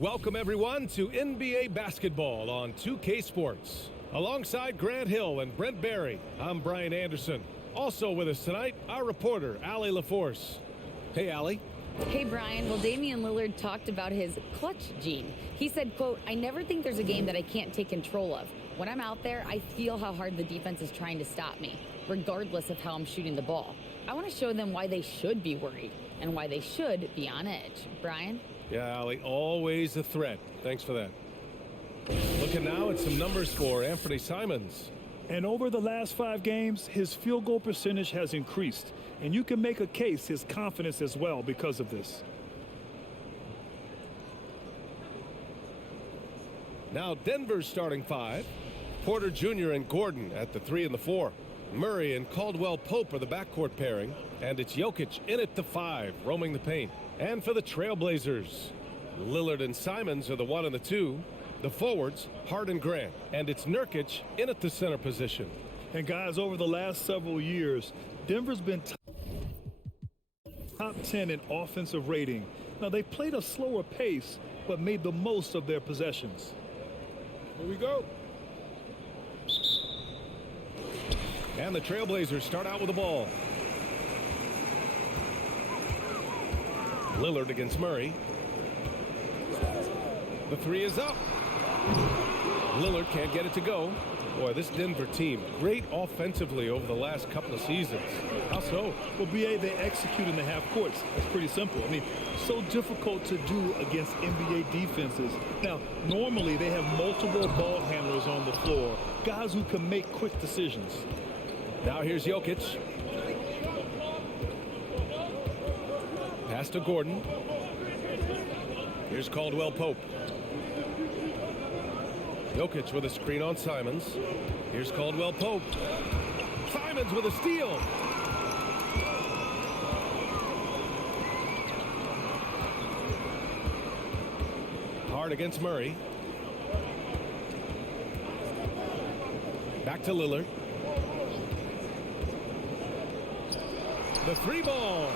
Welcome everyone to NBA basketball on 2K Sports. Alongside Grant Hill and Brent Barry, I'm Brian Anderson. Also with us tonight, our reporter, Allie LaForce. Hey, Allie. Hey, Brian. Well, Damian Lillard talked about his clutch gene. He said, quote, "I never think there's a game that I can't take control of. When I'm out there, I feel how hard the defense is trying to stop me, regardless of how I'm shooting the ball. I want to show them why they should be worried and why they should be on edge." Brian? Yeah, Allie, always a threat. Thanks for that. Looking now at some numbers for Anthony Simons. And over the last 5 games, his field goal percentage has increased. And you can make a case his confidence as well because of this. Now Denver's starting 5. Porter Jr. and Gordon at the 3 and the 4. Murray and Caldwell Pope are the backcourt pairing. And it's Jokic in at the 5, roaming the paint. And for the Trailblazers, Lillard and Simons are the 1 and the 2. The forwards, Hart and Grant. And it's Nurkic in at the center position. And guys, over the last several years, Denver's been top 10 in offensive rating. Now, they played a slower pace, but made the most of their possessions. Here we go. And the Trailblazers start out with the ball. Lillard against Murray. The 3 is up. Lillard can't get it to go. Boy, this Denver team, great offensively over the last couple of seasons. How so? Well, BA, they execute in the half courts. It's pretty simple. I mean, so difficult to do against NBA defenses. Now, normally they have multiple ball handlers on the floor, guys who can make quick decisions. Now here's Jokic. Pass to Gordon. Here's Caldwell Pope. Jokic with a screen on Simons. Here's Caldwell Pope. Simons with a steal. Hard against Murray. Back to Lillard. The 3 ball.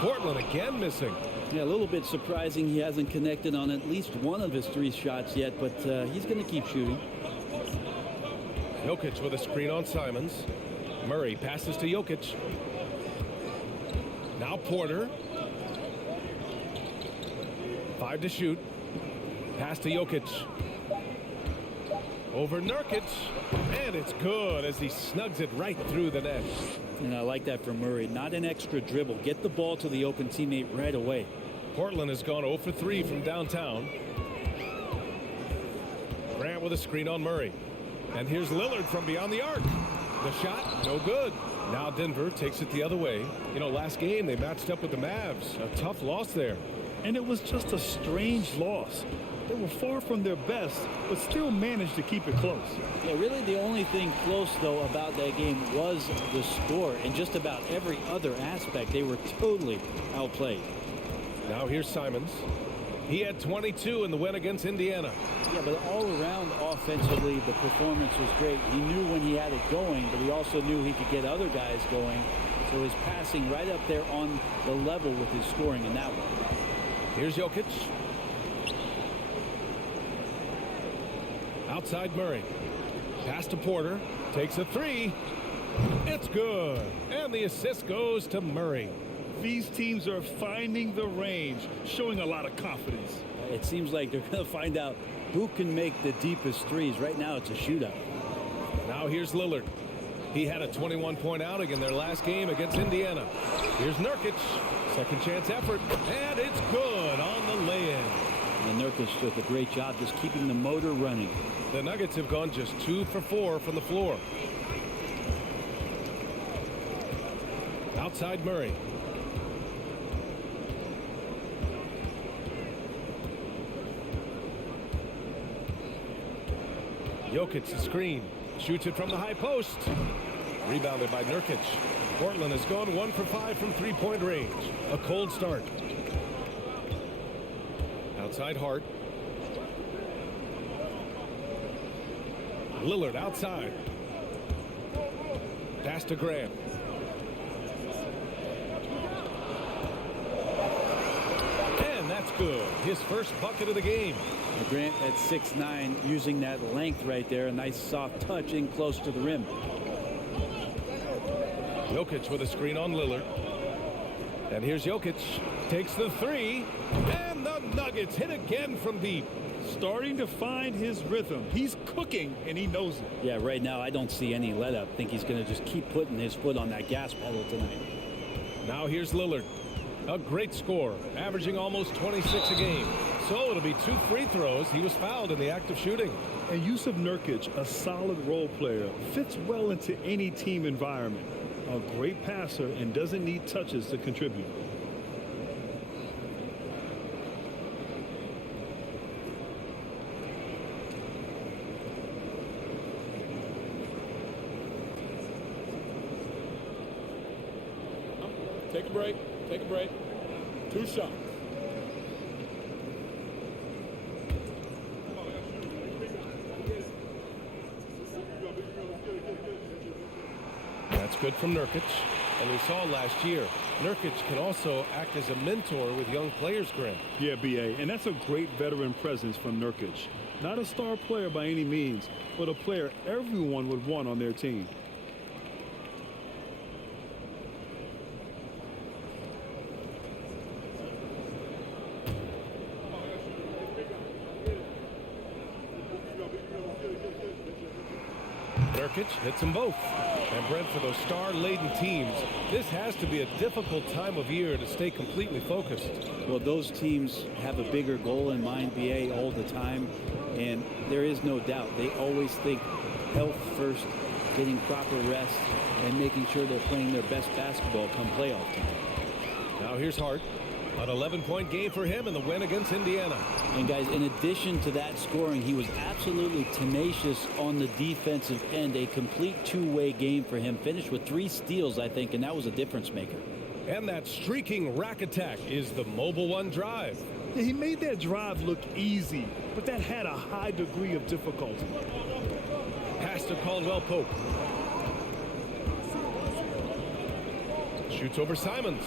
Portland again missing. Yeah, a little bit surprising he hasn't connected on at least one of his 3 shots yet, but he's going to keep shooting. Jokic with a screen on Simons. Murray passes to Jokic. Now Porter. 5 to shoot. Pass to Jokic. Over Nurkic. And it's good as he snugs it right through the net. And I like that from Murray. Not an extra dribble. Get the ball to the open teammate right away. Portland has gone 0 for 3 from downtown. Grant with a screen on Murray. And here's Lillard from beyond the arc. The shot, no good. Now Denver takes it the other way. You know, last game they matched up with the Mavs. A tough loss there. And it was just a strange loss. They were far from their best, but still managed to keep it close. Yeah, really the only thing close, though, about that game was the score. In just about every other aspect, they were totally outplayed. Now here's Simons. He had 22 in the win against Indiana. Yeah, but all around offensively, the performance was great. He knew when he had it going, but he also knew he could get other guys going. So his passing right up there on the level with his scoring in that one. Here's Jokic. Outside Murray. Pass to Porter. Takes a 3. It's good. And the assist goes to Murray. These teams are finding the range, showing a lot of confidence. It seems like they're going to find out who can make the deepest threes. Right now, it's a shootout. Now here's Lillard. He had a 21-point outing in their last game against Indiana. Here's Nurkic. Second chance effort. And it's good on the lay-in. And Nurkic does a great job just keeping the motor running. The Nuggets have gone just 2 for 4 from the floor. Outside Murray. Jokic the screen. Shoots it from the high post. Rebounded by Nurkic. Portland has gone 1 for 5 from 3-point range. A cold start. Outside Hart. Lillard outside. Pass to Grant. And that's good. His first bucket of the game. Grant at 6'9", using that length right there. A nice soft touch in close to the rim. Jokic with a screen on Lillard. And here's Jokic. Takes the three. And the Nuggets hit again from deep. Starting to find his rhythm. He's cooking, and he knows it. Yeah, right now I don't see any let up. I think he's going to just keep putting his foot on that gas pedal tonight. Now here's Lillard. A great score, averaging almost 26 a game. So it'll be 2 free throws. He was fouled in the act of shooting. And Jusuf Nurkic, a solid role player, fits well into any team environment. A great passer and doesn't need touches to contribute. Take a break. Take a break. 2 shots. That's good from Nurkic. And we saw last year, Nurkic can also act as a mentor with young players, Grant. Yeah, B.A., and that's a great veteran presence from Nurkic. Not a star player by any means, but a player everyone would want on their team. Nurkic hits them both. And Brent, for those star-laden teams, this has to be a difficult time of year to stay completely focused. Well, those teams have a bigger goal in mind, BA, all the time. And there is no doubt they always think health first, getting proper rest, and making sure they're playing their best basketball come playoff time. Now here's Hart. An 11-point game for him in the win against Indiana. And guys, in addition to that scoring, he was absolutely tenacious on the defensive end. A complete two-way game for him. Finished with 3 steals, I think, and that was a difference maker. And that streaking rack attack is the Mobile One drive. Yeah, he made that drive look easy, but that had a high degree of difficulty. Pass to Caldwell Pope. Shoots over Simons.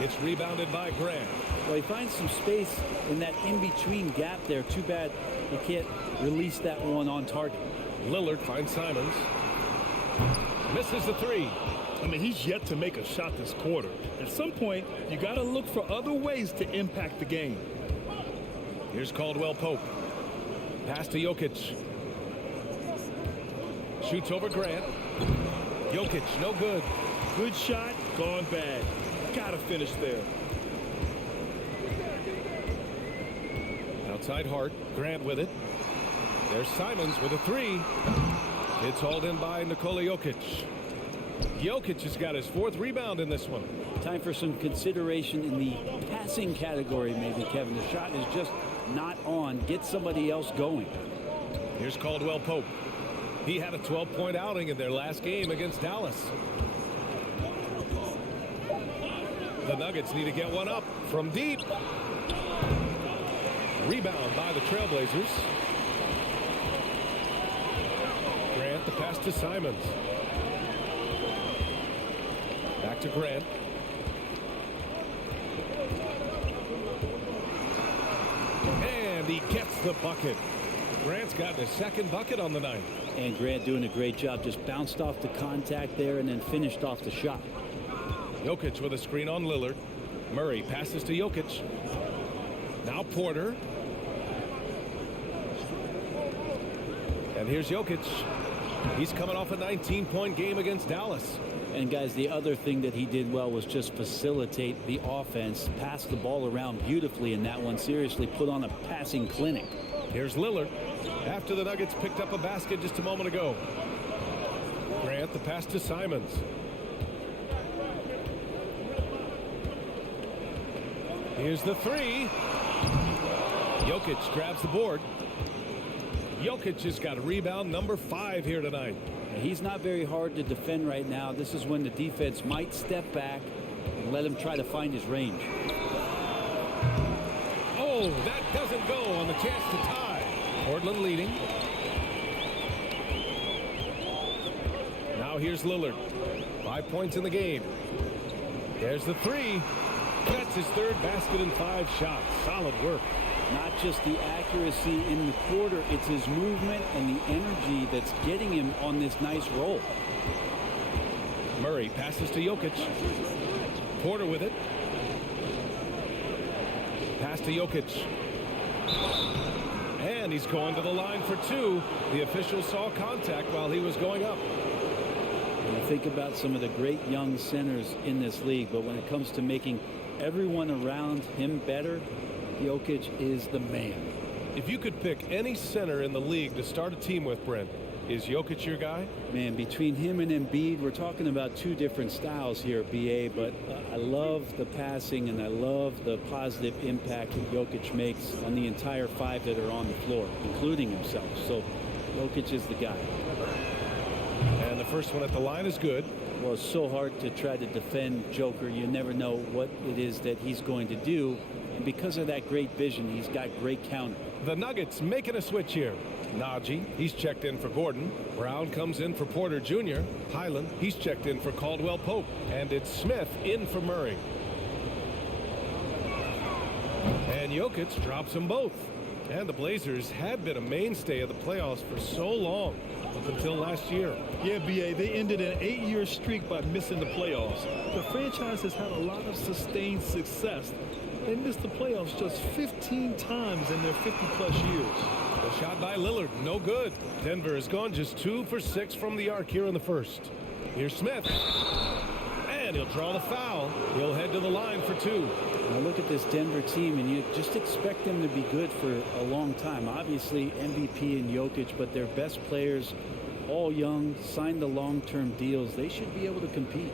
It's rebounded by Grant. Well, he finds some space in that in-between gap there. Too bad he can't release that one on target. Lillard finds Simons. Misses the 3. I mean, he's yet to make a shot this quarter. At some point, you got to look for other ways to impact the game. Here's Caldwell Pope. Pass to Jokic. Shoots over Grant. Jokic, no good. Good shot, gone bad. Gotta finish there. Outside Hart. Grant with it. There's Simons with a 3. It's hauled in by Nikola Jokic. Jokic has got his 4th rebound in this one. Time for some consideration in the passing category, maybe, Kevin. The shot is just not on. Get somebody else going. Here's Caldwell Pope. He had a 12-point outing in their last game against Dallas. The Nuggets need to get one up from deep. Rebound by the Trailblazers. Grant, the pass to Simons. Back to Grant. And he gets the bucket. Grant's gotten his 2nd bucket on the night. And Grant doing a great job. Just bounced off the contact there and then finished off the shot. Jokic with a screen on Lillard. Murray passes to Jokic. Now Porter. And here's Jokic. He's coming off a 19-point game against Dallas. And guys, the other thing that he did well was just facilitate the offense, pass the ball around beautifully in that one. Seriously put on a passing clinic. Here's Lillard after the Nuggets picked up a basket just a moment ago. Grant, the pass to Simons. Here's the 3. Jokic grabs the board. Jokic has got a rebound number 5 here tonight. He's not very hard to defend right now. This is when the defense might step back and let him try to find his range. Oh, that doesn't go on the chance to tie. Portland leading. Now here's Lillard. 5 points in the game. There's the 3. That's That's his third basket in 5 shots. Solid work. Not just the accuracy in the quarter, it's his movement and the energy that's getting him on this nice roll. Murray passes to Jokic. Porter with it. Pass to Jokic. And he's going to the line for 2. The official saw contact while he was going up. And I think about some of the great young centers in this league, but when it comes to making everyone around him better, Jokic is the man. If you could pick any center in the league to start a team with, Brent, is Jokic your guy? Man, between him and Embiid, we're talking about 2 different styles here, BA, but I love the passing and I love the positive impact that Jokic makes on the entire 5 that are on the floor, including himself. So Jokic is the guy. And the first one at the line is good. Well, it's so hard to try to defend Joker. You never know what it is that he's going to do. And because of that great vision, he's got great counter. The Nuggets making a switch here. Najee, he's checked in for Gordon. Brown comes in for Porter Jr. Highland, he's checked in for Caldwell Pope. And it's Smith in for Murray. And Jokic drops them both. And the Blazers had been a mainstay of the playoffs for so long, up until last year. Yeah, BA, they ended an 8-year streak by missing the playoffs. The franchise has had a lot of sustained success. They missed the playoffs just 15 times in their 50-plus years. The shot by Lillard, no good. Denver has gone just 2 for 6 from the arc here in the first. Here's Smith. And he'll draw the foul. He'll head to the line for 2. Now look at this Denver team, and you just expect them to be good for a long time. Obviously, MVP and Jokic, but their best players, all young, signed the long-term deals. They should be able to compete.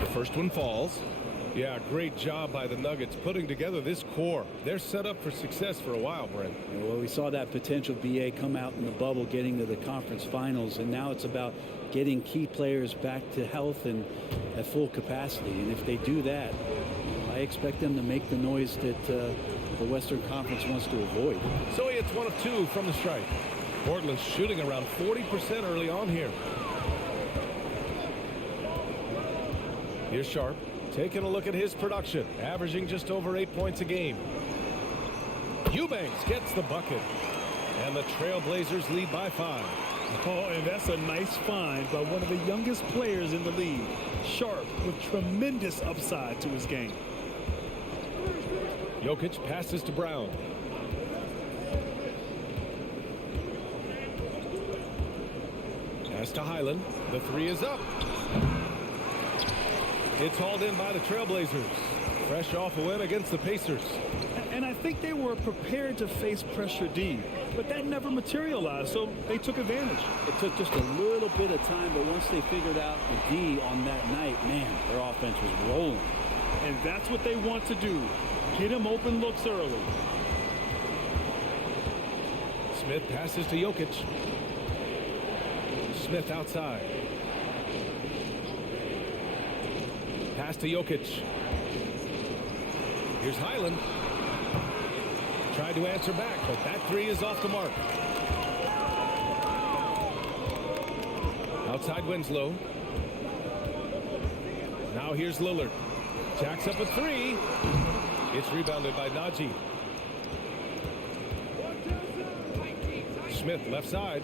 The first one falls. Yeah, great job by the Nuggets putting together this core. They're set up for success for a while, Brent. Well, we saw that potential BA come out in the bubble, getting to the conference finals, and now it's about getting key players back to health and at full capacity. And if they do that, I expect them to make the noise that the Western Conference wants to avoid. So he hits 1 of 2 from the strike. Portland's shooting around 40% early on here. Here's Sharp. Taking a look at his production, averaging just over 8 points a game. Eubanks gets the bucket. And the Trailblazers lead by 5. Oh, and that's a nice find by one of the youngest players in the league. Sharp with tremendous upside to his game. Jokic passes to Brown. Pass to Highland. The 3 is up. It's hauled in by the Trailblazers. Fresh off a win against the Pacers. And I think they were prepared to face pressure D, but that never materialized, so they took advantage. It took just a little bit of time, but once they figured out the D on that night, man, their offense was rolling. And that's what they want to do. Get him open looks early. Smith passes to Jokic. Smith outside. Pass to Jokic. Here's Highland. Tried to answer back, but that 3 is off the mark. Outside Winslow. Now here's Lillard. Jacks up a 3. It's rebounded by Najee. Smith left side.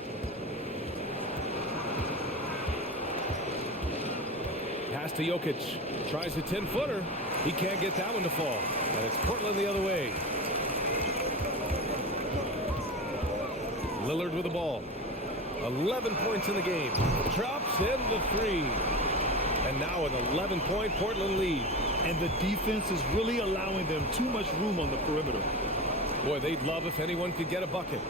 Pass to Jokic. Tries a 10-footer. He can't get that one to fall. And it's Portland the other way. Lillard with the ball. 11 points in the game. Drops in the 3. And now an 11-point Portland lead. And the defense is really allowing them too much room on the perimeter. Boy, they'd love if anyone could get a bucket.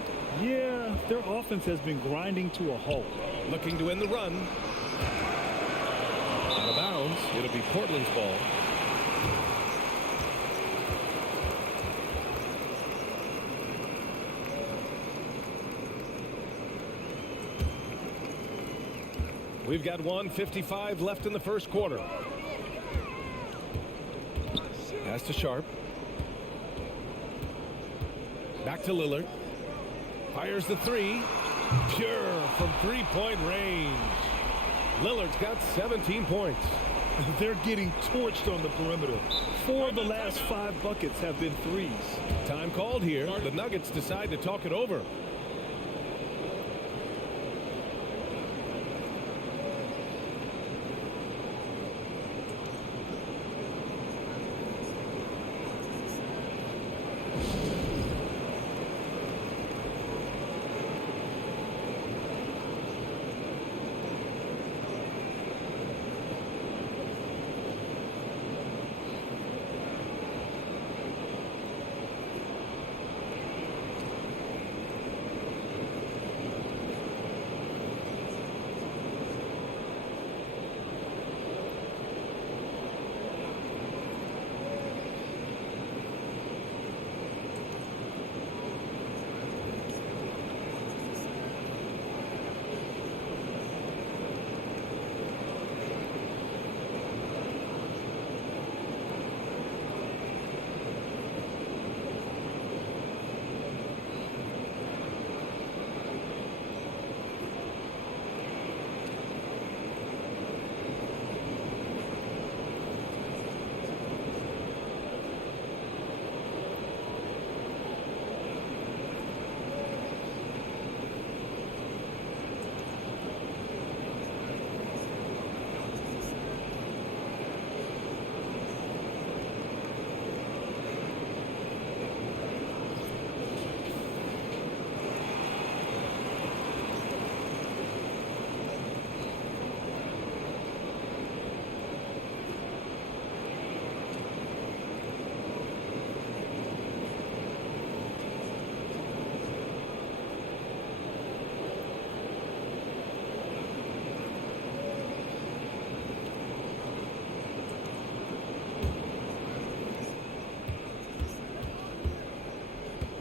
Yeah, their offense has been grinding to a halt. Looking to end the run. Out of bounds. It'll be Portland's ball. We've got 1:55 left in the first quarter. Pass to Sharp. Back to Lillard. Fires the three. Pure from three-point range. Lillard's got 17 points. They're getting torched on the perimeter. 4 of the last 5 buckets have been threes. Time called here. The Nuggets decide to talk it over.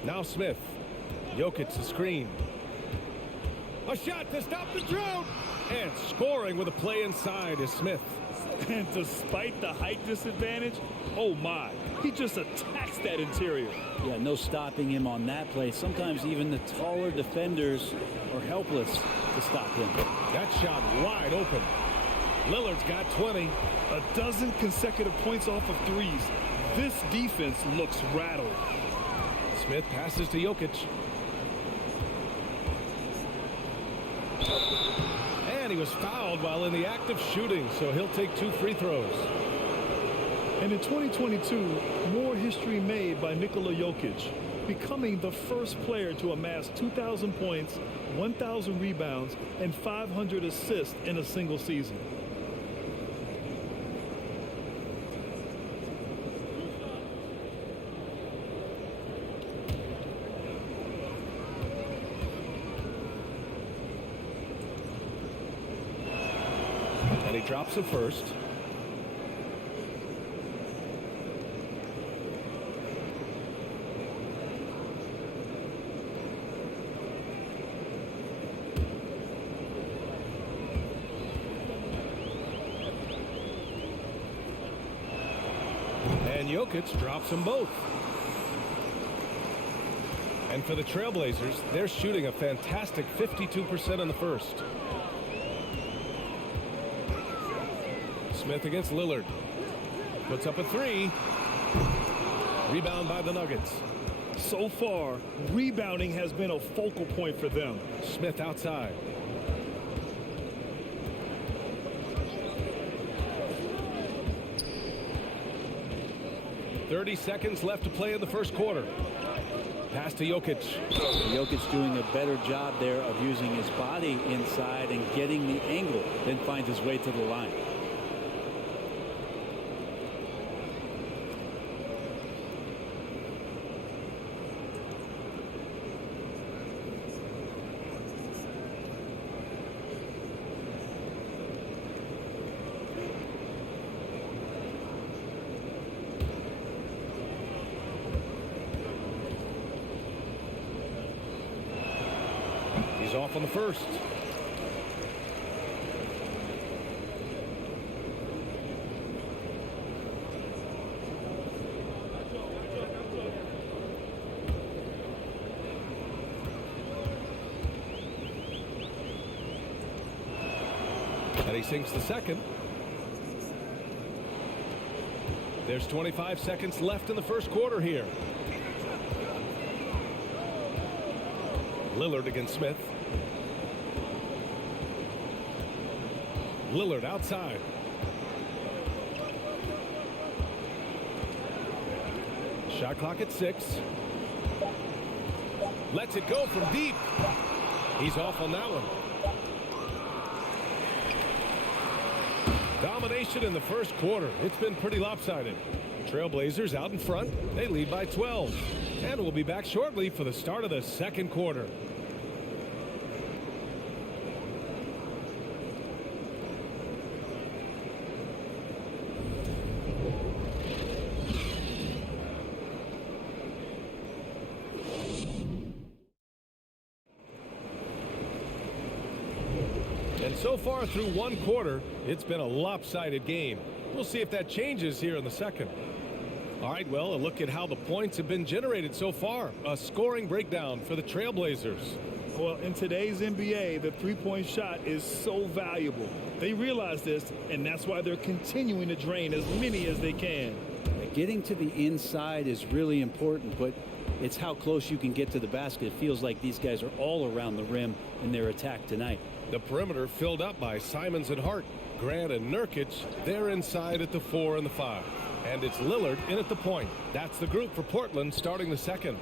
Now Smith. Jokic the screen. A shot to stop the drought. And scoring with a play inside is Smith. And despite the height disadvantage, oh my, he just attacks that interior. Yeah, no stopping him on that play. Sometimes even the taller defenders are helpless to stop him. That shot wide open. Lillard's got 20. A dozen consecutive points off of threes. This defense looks rattled. Smith passes to Jokic. And he was fouled while in the act of shooting, so he'll take 2 free throws. And in 2022, more history made by Nikola Jokic, becoming the first player to amass 2,000 points, 1,000 rebounds, and 500 assists in a single season. And he drops it first. And Jokic drops them both. And for the Trailblazers, they're shooting a fantastic 52% in the first. Smith against Lillard. Puts up a 3. Rebound by the Nuggets. So far, rebounding has been a focal point for them. Smith outside. .30 seconds left to play in the first quarter. Pass to Jokic. Jokic doing a better job there of using his body inside and getting the angle, then finds his way to the line. He's off on the first. And he sinks the second. There's 25 seconds left in the first quarter here. Lillard against Smith. Lillard outside. Shot clock at 6. Lets it go from deep. He's off on that one. Domination in the first quarter. It's been pretty lopsided. Trailblazers out in front. They lead by 12. And we'll be back shortly for the start of the second quarter. And so far through one quarter, it's been a lopsided game. We'll see if that changes here in the second. All right, well, a look at how the points have been generated so far. A scoring breakdown for the Trailblazers. Well, in today's NBA, the three-point shot is so valuable. They realize this, and that's why they're continuing to drain as many as they can. Getting to the inside is really important, but it's how close you can get to the basket. It feels like these guys are all around the rim in their attack tonight. The perimeter filled up by Simons and Hart. Grant and Nurkic, they're inside at the 4 and the 5. And it's Lillard in at the point. That's the group for Portland starting the second.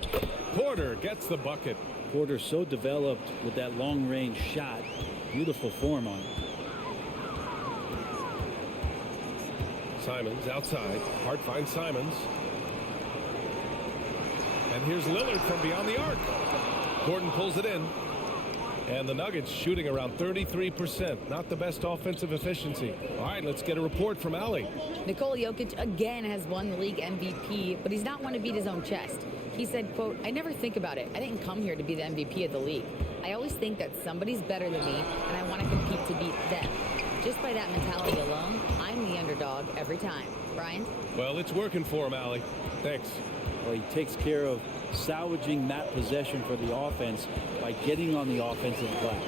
Porter gets the bucket. Porter so developed with that long-range shot. Beautiful form on it. Simons outside. Hart finds Simons. And here's Lillard from beyond the arc. Gordon pulls it in. And the Nuggets shooting around 33%. Not the best offensive efficiency. All right, let's get a report from Allie. Nikola Jokic again has won the league MVP, but he's not one to beat his own chest. He said, quote, "I never think about it. I didn't come here to be the MVP of the league. I always think that somebody's better than me, and I want to compete to beat them. Just by that mentality alone, I'm the underdog every time." Brian? Well, it's working for him, Allie. Thanks. Well, he takes care of salvaging that possession for the offense by getting on the offensive glass.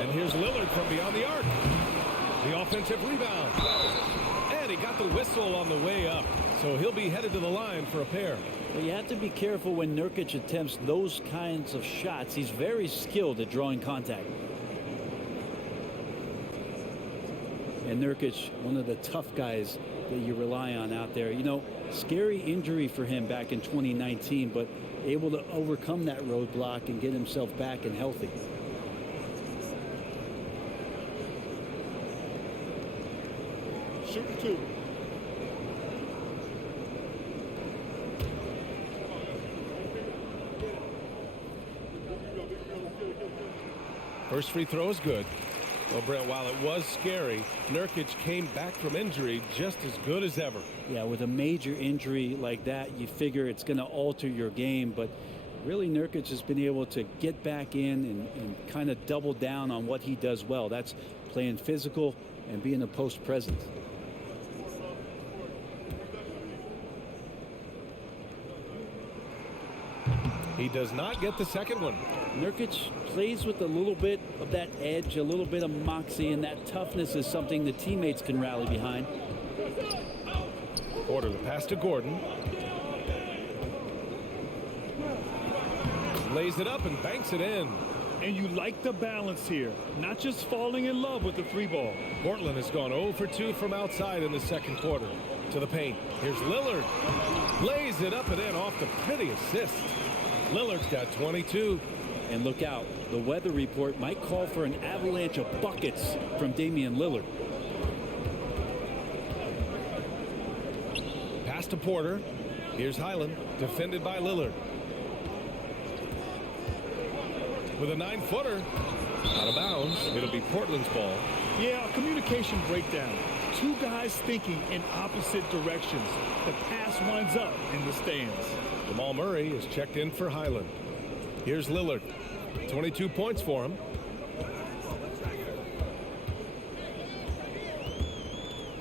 And here's Lillard from beyond the arc. The offensive rebound. And he got the whistle on the way up. So he'll be headed to the line for a pair. But you have to be careful when Nurkic attempts those kinds of shots. He's very skilled at drawing contact. And Nurkic, one of the tough guys that you rely on out there. You know, scary injury for him back in 2019, but able to overcome that roadblock and get himself back and healthy. Shooting 2. First free throw is good. Well, Brent, while it was scary, Nurkic came back from injury just as good as ever. Yeah, with a major injury like that, you figure it's going to alter your game. But really, Nurkic has been able to get back in and kind of double down on what he does well. That's playing physical and being a post presence. He does not get the second one. Nurkic plays with a little bit of that edge, a little bit of moxie, and that toughness is something the teammates can rally behind. Porter the pass to Gordon. Lays it up and banks it in. And you like the balance here, not just falling in love with the three ball. Portland has gone 0 for 2 from outside in the second quarter. To the paint. Here's Lillard. Lays it up and in off the pretty assist. Lillard's got 22. And look out, the weather report might call for an avalanche of buckets from Damian Lillard. Pass to Porter. Here's Highland, defended by Lillard. With a 9-footer, out of bounds. It'll be Portland's ball. Yeah, a communication breakdown. Two guys thinking in opposite directions. The pass winds up in the stands. Jamal Murray is checked in for Highland. Here's Lillard. 22 points for him.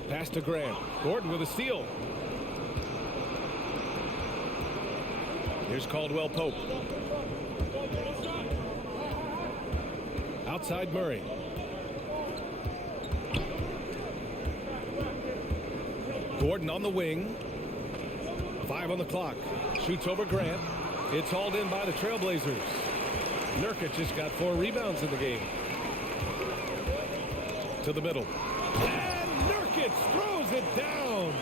Pass to Grant. Gordon with a steal. Here's Caldwell Pope. Outside Murray. Gordon on the wing. 5 on the clock. Shoots over Grant. It's hauled in by the Trailblazers. Nurkic has got 4 rebounds in the game. To the middle. And Nurkic throws it down.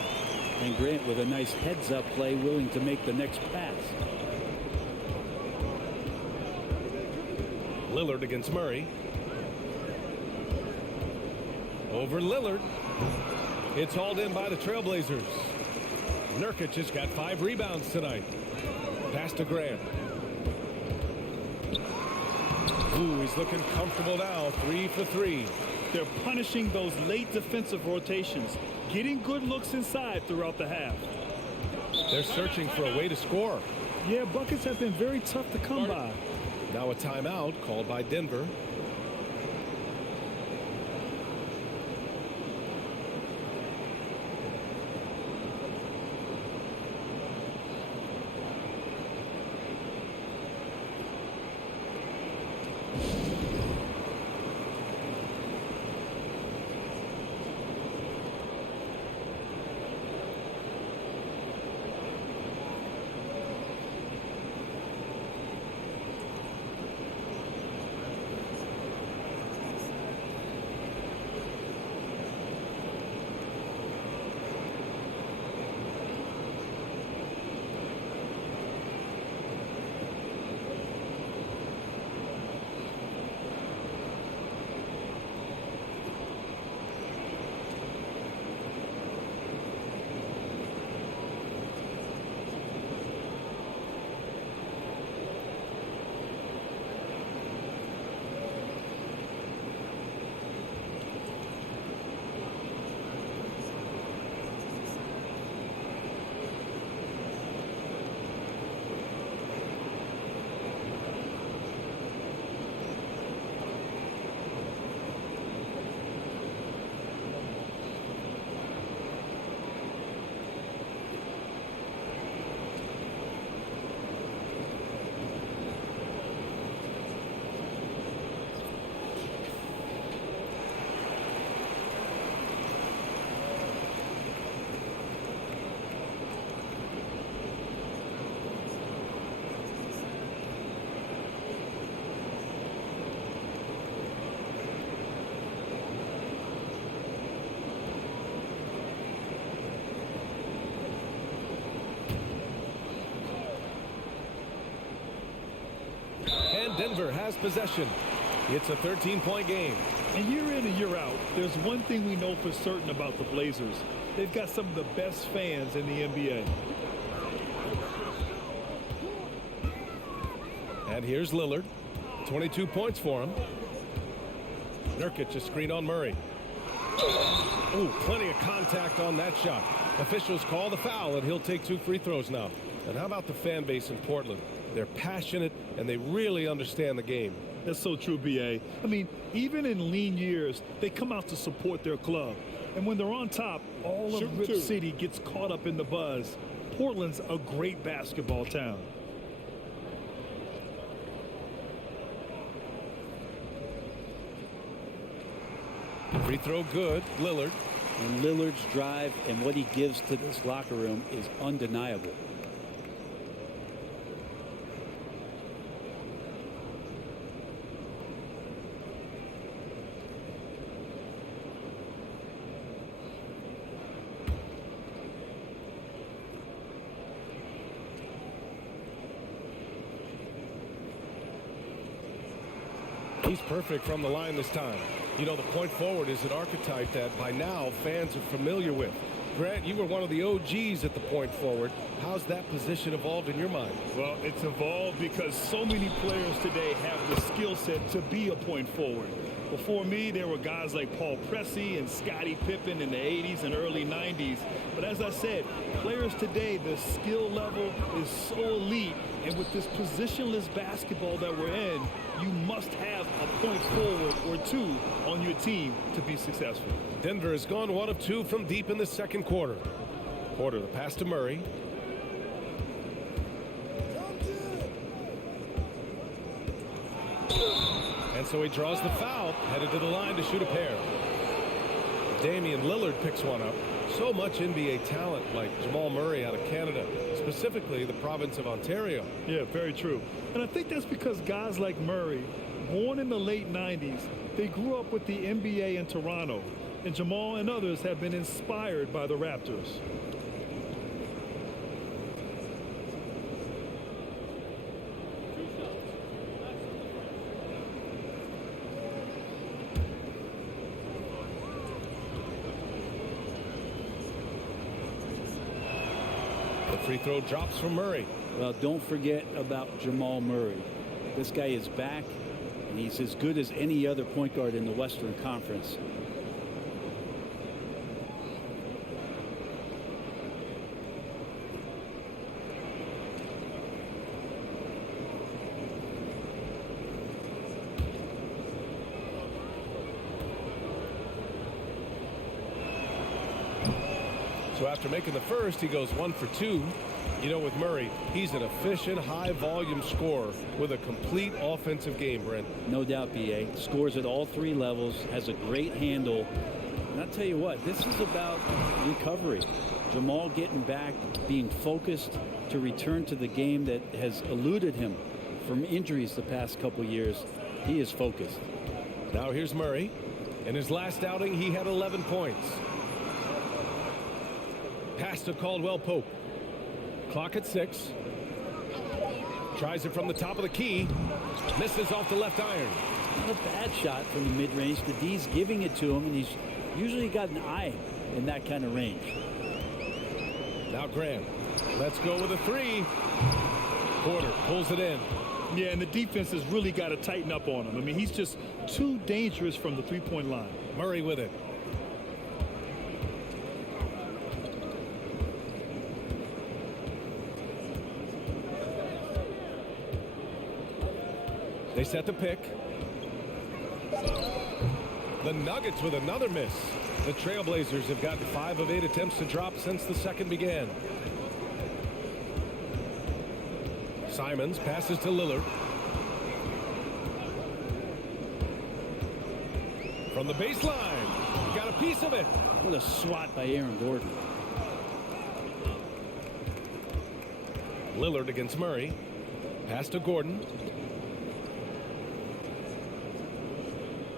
And Grant with a nice heads-up play, willing to make the next pass. Lillard against Murray. Over Lillard. It's hauled in by the Trailblazers. Nurkic has got 5 rebounds tonight. Pass to Grant. Ooh, he's looking comfortable now. 3 for 3. They're punishing those late defensive rotations, getting good looks inside throughout the half. They're searching for a way to score. Yeah, buckets have been very tough to come by. Now a timeout called by Denver. Denver has possession. It's a 13-point game. And year in and year out, there's one thing we know for certain about the Blazers. They've got some of the best fans in the NBA. And here's Lillard. 22 points for him. Nurkic a screen on Murray. Ooh, plenty of contact on that shot. Officials call the foul, and he'll take 2 free throws now. And how about the fan base in Portland? They're passionate, and they really understand the game. That's so true, B.A. I mean, even in lean years, they come out to support their club. And when they're on top, all of Rip City gets caught up in the buzz. Portland's a great basketball town. Free throw good, Lillard. And Lillard's drive and what he gives to this locker room is undeniable. He's perfect from the line this time. You know, the point forward is an archetype that by now fans are familiar with. Grant, you were one of the OGs at the point forward. How's that position evolved in your mind? Well, it's evolved because so many players today have the skill set to be a point forward. Before me, there were guys like Paul Pressey and Scottie Pippen in the 80s and early 90s. But as I said, players today, the skill level is so elite. And with this positionless basketball that we're in, you must have a point forward or two on your team to be successful. Denver has gone 1 of 2 from deep in the second quarter. Porter, the pass to Murray. And so he draws the foul, headed to the line to shoot a pair. Damian Lillard picks one up. So much NBA talent like Jamal Murray out of Canada, specifically the province of Ontario. Yeah, very true. And I think that's because guys like Murray, born in the late 90s, they grew up with the NBA in Toronto. And Jamal and others have been inspired by the Raptors. The free throw drops from Murray. Well, don't forget about Jamal Murray. This guy is back, and he's as good as any other point guard in the Western Conference. So after making the first, he goes 1 for 2. You know, with Murray, he's an efficient, high-volume scorer with a complete offensive game, Brent. No doubt, B.A. Scores at all three levels, has a great handle. And I'll tell you what, this is about recovery. Jamal getting back, being focused to return to the game that has eluded him from injuries the past couple years. He is focused. Now here's Murray. In his last outing, he had 11 points. Pass to Caldwell Pope. Clock at 6. Tries it from the top of the key. Misses off the left iron. Not a bad shot from the mid-range. The D's giving it to him, and he's usually got an eye in that kind of range. Now Graham. Let's go with a 3. Porter pulls it in. Yeah, and the defense has really got to tighten up on him. I mean, he's just too dangerous from the three-point line. Murray with it. They set the pick. The Nuggets with another miss. The Trailblazers have gotten 5 of 8 attempts to drop since the second began. Simons passes to Lillard. From the baseline, he got a piece of it. What a swat by Aaron Gordon. Lillard against Murray. Pass to Gordon.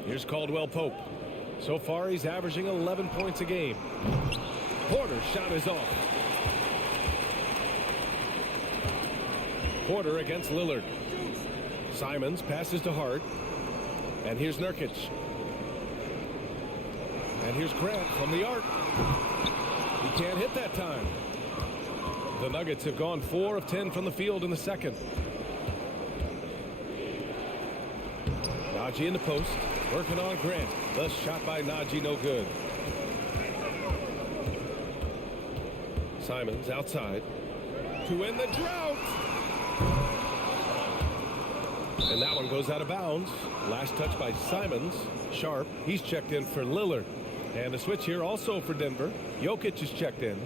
Here's Caldwell Pope. So far, he's averaging 11 points a game. Porter's shot is off. Porter against Lillard. Simons passes to Hart. And here's Nurkic. And here's Grant from the arc. He can't hit that time. The Nuggets have gone 4 of 10 from the field in the second. Najee in the post. Working on Grant. The shot by Najee, no good. Simons outside to end the drought. And that one goes out of bounds. Last touch by Simons. Sharp. He's checked in for Lillard. And a switch here also for Denver. Jokic is checked in.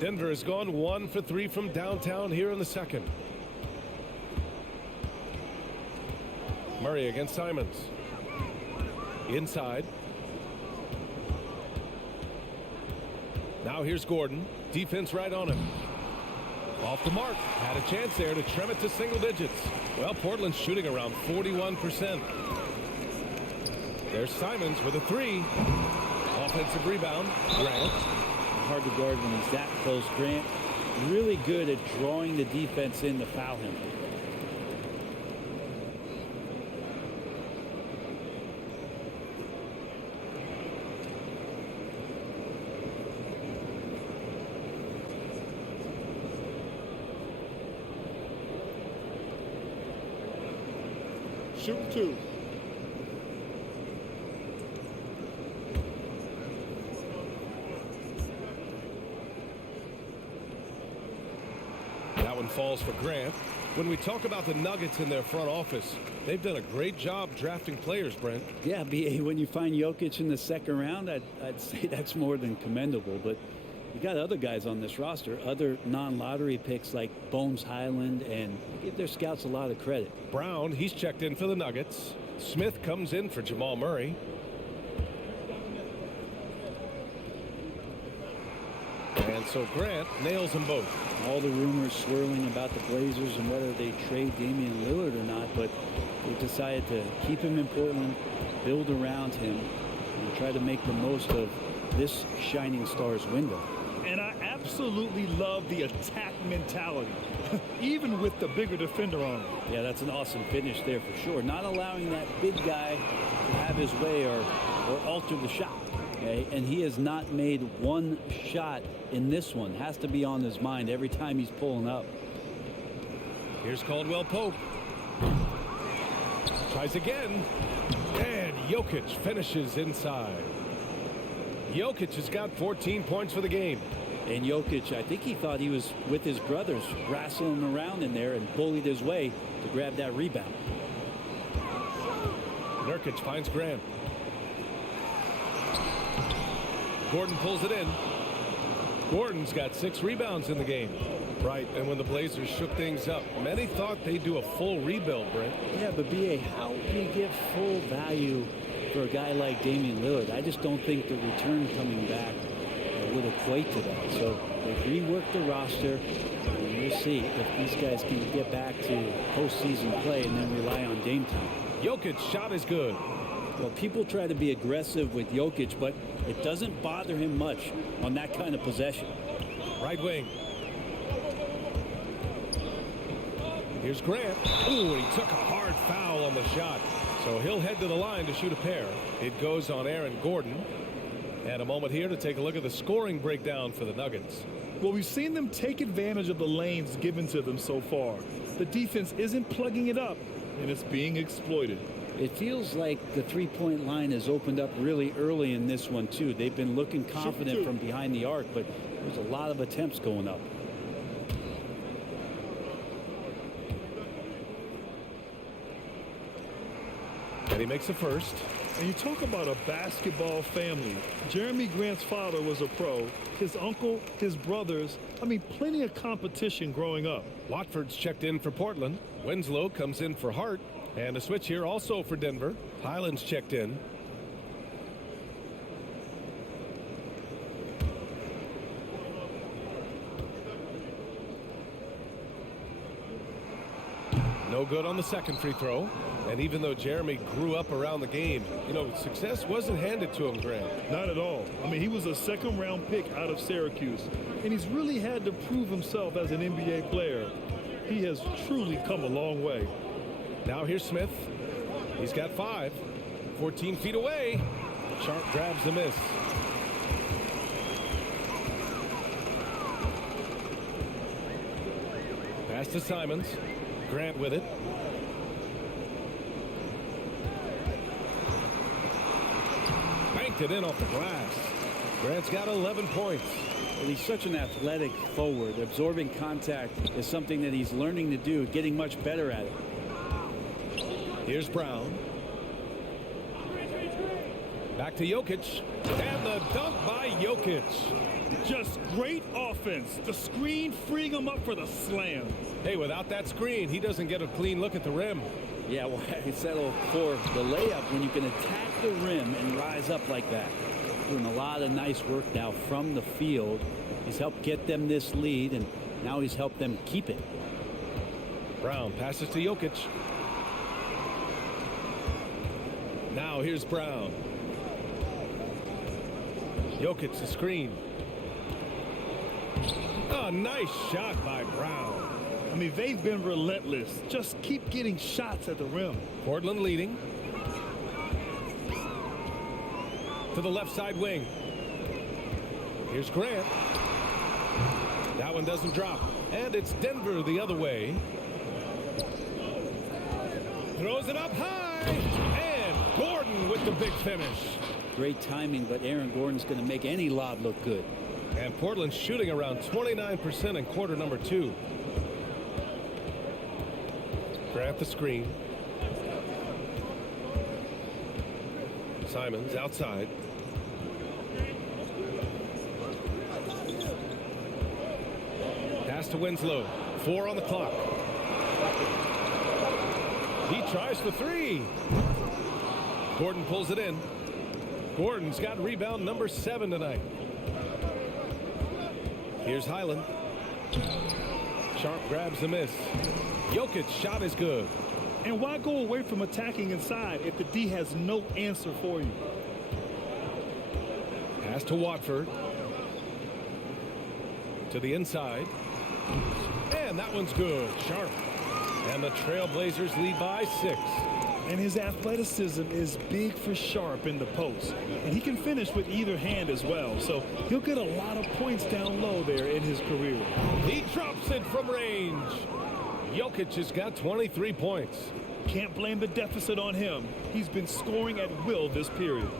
Denver has gone 1 for 3 from downtown here in the second. Murray against Simons. Inside. Now here's Gordon. Defense right on him. Off the mark. Had a chance there to trim it to single digits. Well, Portland's shooting around 41%. There's Simons with a 3. Offensive rebound. Grant. Hard to guard when he's that close. Grant really good at drawing the defense in to foul him. Shooting 2. That one falls for Grant. When we talk about the Nuggets in their front office, they've done a great job drafting players, Brent. Yeah, B.A., when you find Jokic in the second round, I'd say that's more than commendable. But You got other guys on this roster, other non-lottery picks like Bones Highland, and give their scouts a lot of credit. Brown, he's checked in for the Nuggets. Smith comes in for Jamal Murray. And so Grant nails them both. All the rumors swirling about the Blazers and whether they trade Damian Lillard or not, but they decided to keep him in Portland, build around him, and try to make the most of this shining star's window. And I absolutely love the attack mentality, even with the bigger defender on him. Yeah, that's an awesome finish there for sure. Not allowing that big guy to have his way or alter the shot. Okay? And he has not made one shot in this one. Has to be on his mind every time he's pulling up. Here's Caldwell Pope. Tries again. And Jokic finishes inside. Jokic has got 14 points for the game. And Jokic, I think he thought he was with his brothers, wrestling around in there and bullied his way to grab that rebound. Nurkic finds Grant. Gordon pulls it in. Gordon's got 6 rebounds in the game. Right, and when the Blazers shook things up, many thought they'd do a full rebuild, Brent. Yeah, but B.A., how do you give full value for a guy like Damian Lillard? I just don't think the return coming back would equate to that. So they reworked the roster, and we'll see if these guys can get back to postseason play and then rely on Dame time. Jokic shot is good. Well, people try to be aggressive with Jokic, but it doesn't bother him much on that kind of possession. Right wing. Here's Grant. Ooh, he took a hard foul on the shot. So he'll head to the line to shoot a pair. It goes on Aaron Gordon. And a moment here to take a look at the scoring breakdown for the Nuggets. Well, we've seen them take advantage of the lanes given to them so far. The defense isn't plugging it up, and it's being exploited. It feels like the three-point line has opened up really early in this one, too. They've been looking confident from behind the arc, but there's a lot of attempts going up. And he makes the first. And you talk about a basketball family. Jeremy Grant's father was a pro. His uncle, his brothers. I mean, plenty of competition growing up. Watford's checked in for Portland. Winslow comes in for Hart. And a switch here also for Denver. Highland's checked in. No good on the second free throw. And even though Jeremy grew up around the game, you know, success wasn't handed to him, Grant. Not at all. I mean, he was a second-round pick out of Syracuse. And he's really had to prove himself as an NBA player. He has truly come a long way. Now here's Smith. He's got 5. 14 feet away. Sharp grabs the miss. Pass to Simons. Grant with it. Banked it in off the glass. Grant's got 11 points. Well, he's such an athletic forward. Absorbing contact is something that he's learning to do, getting much better at it. Here's Brown. Back to Jokic. And the dunk by Jokic. Just great offense. The screen freeing him up for the slam. Hey, without that screen, he doesn't get a clean look at the rim. Yeah, well, he settled for the layup when you can attack the rim and rise up like that. Doing a lot of nice work now from the field. He's helped get them this lead, and now he's helped them keep it. Brown passes to Jokic. Now here's Brown. Jokic the screen. Oh, nice shot by Brown. I mean, they've been relentless. Just keep getting shots at the rim. Portland leading. To the left side wing. Here's Grant. That one doesn't drop. And it's Denver the other way. Throws it up high. And Gordon with the big finish. Great timing, but Aaron Gordon's going to make any lob look good. And Portland's shooting around 29% in quarter number 2. Grant the screen. Simons outside. to Winslow. 4 on the clock. He tries for 3. Gordon pulls it in. Gordon's got rebound number 7 tonight. Here's Highland. Sharp grabs the miss. Jokic's shot is good. And why go away from attacking inside if the D has no answer for you? Pass to Watford. To the inside. And that one's good. Sharp. And the Trailblazers lead by 6. And his athleticism is big for Sharp in the post. And he can finish with either hand as well. So he'll get a lot of points down low there in his career. He drops it from range. Jokic has got 23 points. Can't blame the deficit on him. He's been scoring at will this period.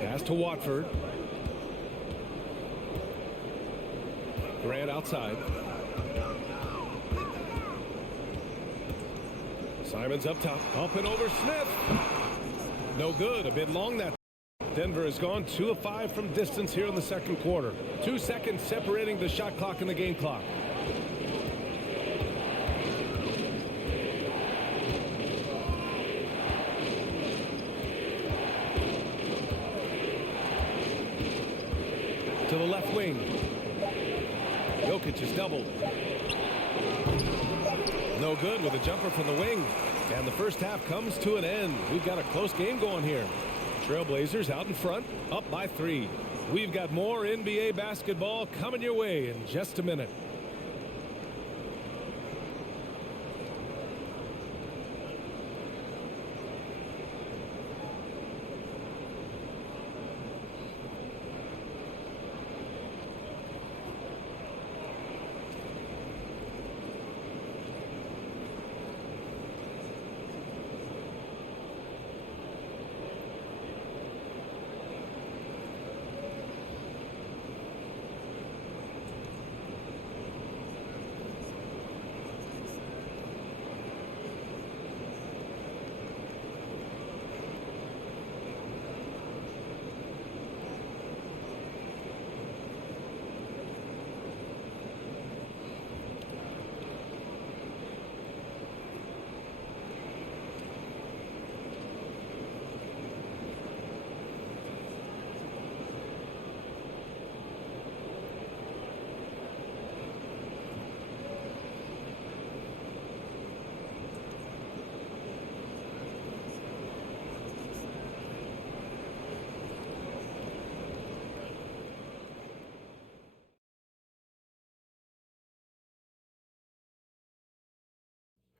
Pass to Watford. Grant outside. Simons up top. Up and over Smith. No good. A bit long that. Denver has gone 2 of 5 from distance here in the second quarter. 2 seconds separating the shot clock and the game clock. To the left wing. Jokic is doubled. No good with a jumper from the wing. And the first half comes to an end. We've got a close game going here. Trailblazers out in front, up by 3. We've got more NBA basketball coming your way in just a minute.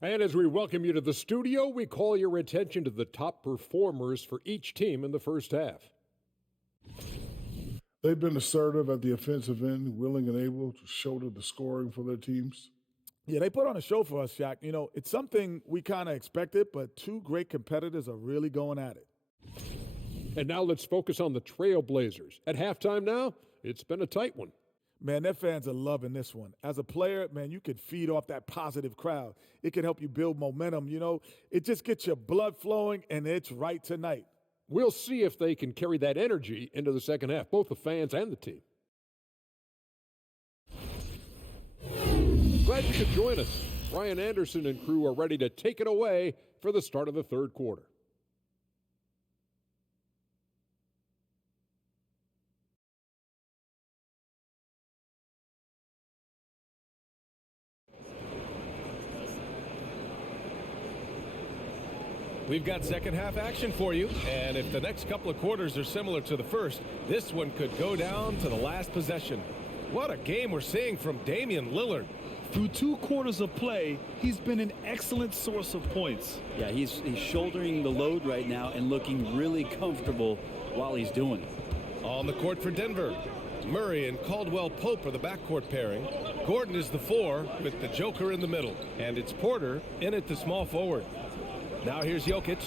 And as we welcome you to the studio, we call your attention to the top performers for each team in the first half. They've been assertive at the offensive end, willing and able to shoulder the scoring for their teams. Yeah, they put on a show for us, Shaq. You know, it's something we kind of expected, but 2 great competitors are really going at it. And now let's focus on the Trailblazers. At halftime now, it's been a tight one. Man, their fans are loving this one. As a player, man, you can feed off that positive crowd. It can help you build momentum, you know. It just gets your blood flowing, and it's right tonight. We'll see if they can carry that energy into the second half, both the fans and the team. Glad you could join us. Brian Anderson and crew are ready to take it away for the start of the third quarter. We've got second half action for you, and if the next couple of quarters are similar to the first, this one could go down to the last possession. What a game we're seeing from Damian Lillard. Through 2 quarters of play, he's been an excellent source of points. Yeah, he's shouldering the load right now and looking really comfortable while he's doing it. On the court for Denver, Murray and Caldwell Pope are the backcourt pairing. Gordon is the 4 with the Joker in the middle, and it's Porter in at the small forward. Now here's Jokic.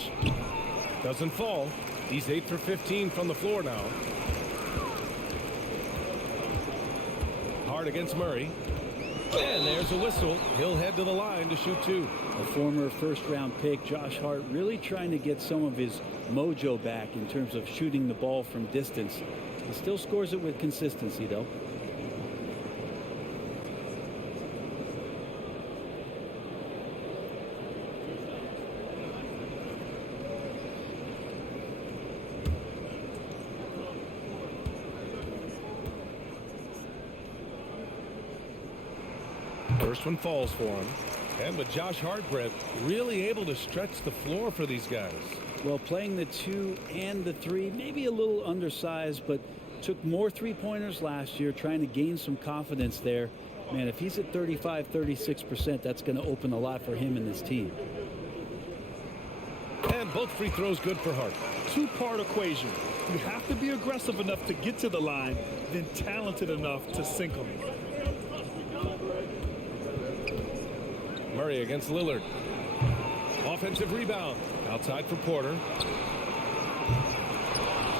Doesn't fall. He's 8 for 15 from the floor now. Hard against Murray. And there's a whistle. He'll head to the line to shoot 2. A former first-round pick, Josh Hart, really trying to get some of his mojo back in terms of shooting the ball from distance. He still scores it with consistency, though. First one falls for him. And with Josh Hart, Brent, really able to stretch the floor for these guys. Well, playing the 2 and the 3, maybe a little undersized, but took more three-pointers last year, trying to gain some confidence there. Man, if he's at 35, 36%, that's going to open a lot for him and his team. And both free throws good for Hart. Two-part equation. You have to be aggressive enough to get to the line, then talented enough to sink them. Murray against Lillard. Offensive rebound. Outside for Porter.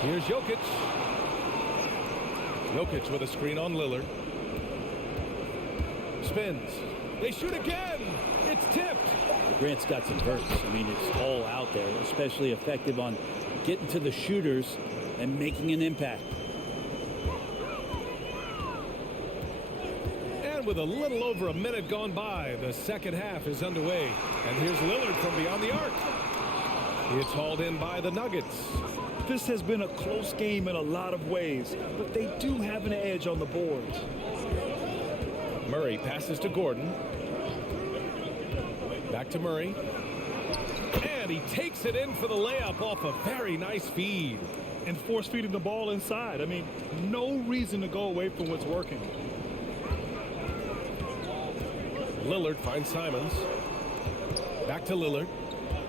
Here's Jokic. Jokic with a screen on Lillard. Spins. They shoot again. It's tipped. Grant's got some bursts. I mean, it's all out there, especially effective on getting to the shooters and making an impact. And with a little over a minute gone by, the second half is underway. And here's Lillard from beyond the arc. It's hauled in by the Nuggets. This has been a close game in a lot of ways, but they do have an edge on the boards. Murray passes to Gordon. Back to Murray. And he takes it in for the layup off a very nice feed. And force feeding the ball inside. I mean, no reason to go away from what's working. Lillard finds Simons. Back to Lillard.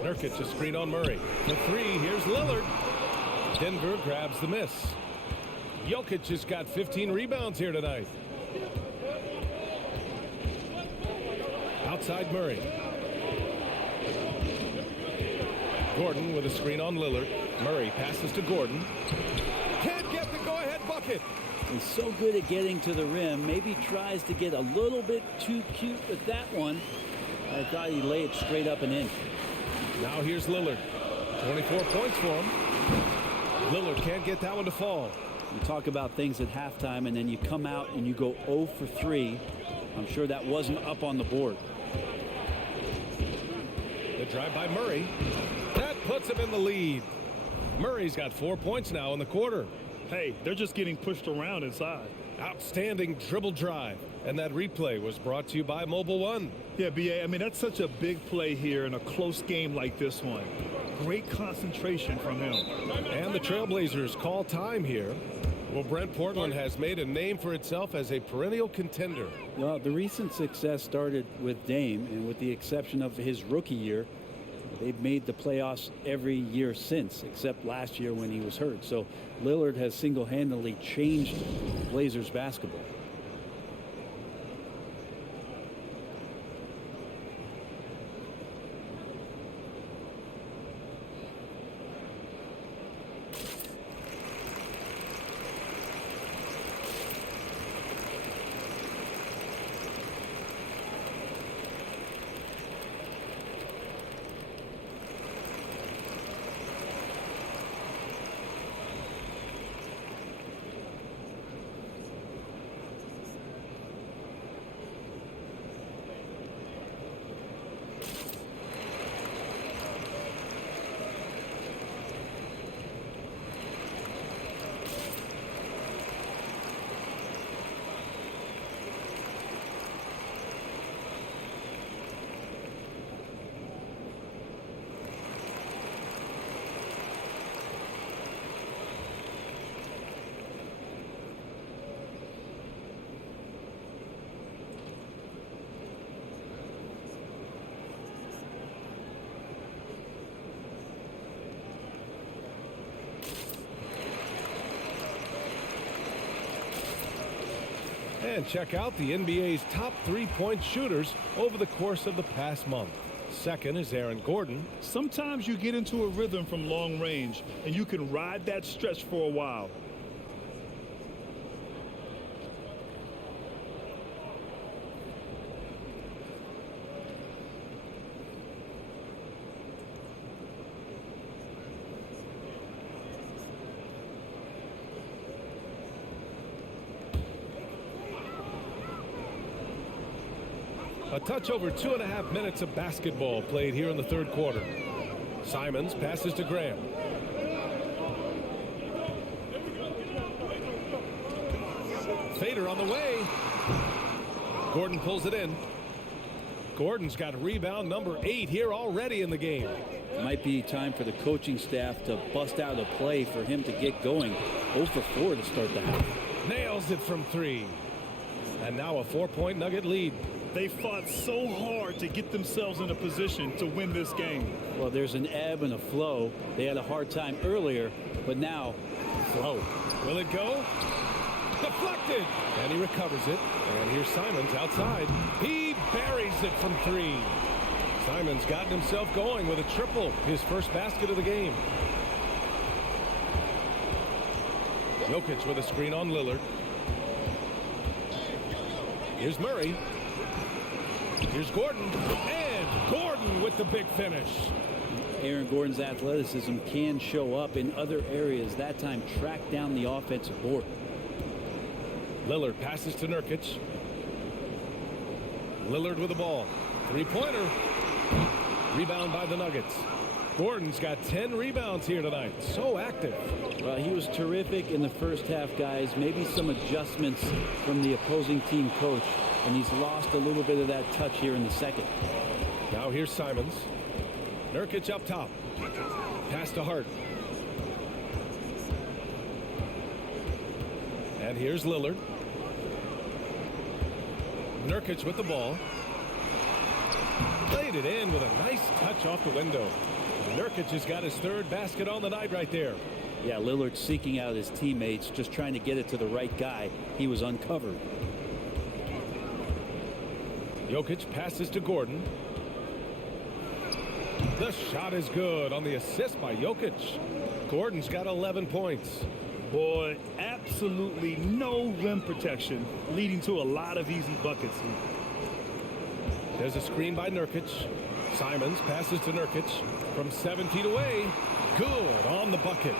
Nurkic a screen on Murray. The 3, here's Lillard. Denver grabs the miss. Jokic has got 15 rebounds here tonight. Outside Murray. Gordon with a screen on Lillard. Murray passes to Gordon. Can't get the go-ahead bucket. He's so good at getting to the rim. Maybe tries to get a little bit too cute with that one. I thought he laid it straight up and in. Now here's Lillard. 24 points for him. Lillard can't get that one to fall. You talk about things at halftime, and then you come out and you go 0 for 3. I'm sure that wasn't up on the board. The drive by Murray. That puts him in the lead. Murray's got 4 points now in the quarter. Hey, they're just getting pushed around inside. Outstanding dribble drive. And that replay was brought to you by Mobile One. Yeah, B.A., I mean, that's such a big play here in a close game like this one. Great concentration from him. And the Trailblazers call time here. Well, Brent, Portland has made a name for itself as a perennial contender. Well, the recent success started with Dame, and with the exception of his rookie year, they've made the playoffs every year since, except last year when he was hurt. So Lillard has single-handedly changed Blazers basketball. And check out the NBA's top three-point shooters over the course of the past month. Second is Aaron Gordon. Sometimes you get into a rhythm from long range, and you can ride that stretch for a while. A touch over 2.5 minutes of basketball played here in the third quarter. Simons passes to Graham. Fader on the way. Gordon pulls it in. Gordon's got rebound number 8 here already in the game. It might be time for the coaching staff to bust out a play for him to get going. 0 for 4 to start the half. Nails it from 3. And now a 4-point Nugget lead. They fought so hard to get themselves in a position to win this game. Well, there's an ebb and a flow. They had a hard time earlier, but now flow. Will it go? Deflected. And he recovers it. And here's Simons outside. He buries it from 3. Simons gotten himself going with a triple. His first basket of the game. Jokic with a screen on Lillard. Here's Murray. Here's Gordon. And Gordon with the big finish. Aaron Gordon's athleticism can show up in other areas. That time tracked down the offensive board. Lillard passes to Nurkic. Lillard with the ball. 3-pointer. Rebound by the Nuggets. Gordon's got 10 rebounds here tonight. So active. Well, he was terrific in the first half, guys. Maybe some adjustments from the opposing team coach, and he's lost a little bit of that touch here in the second. Now here's Simons. Nurkic up top. Pass to Hart. And here's Lillard. Nurkic with the ball. Played it in with a nice touch off the window. Nurkic has got his 3rd basket on the night right there. Yeah, Lillard seeking out his teammates, just trying to get it to the right guy. He was uncovered. Jokic passes to Gordon. The shot is good on the assist by Jokic. Gordon's got 11 points. Boy, absolutely no rim protection, leading to a lot of easy buckets. There's a screen by Nurkic. Simons passes to Nurkic from 7 feet away. Good on the bucket.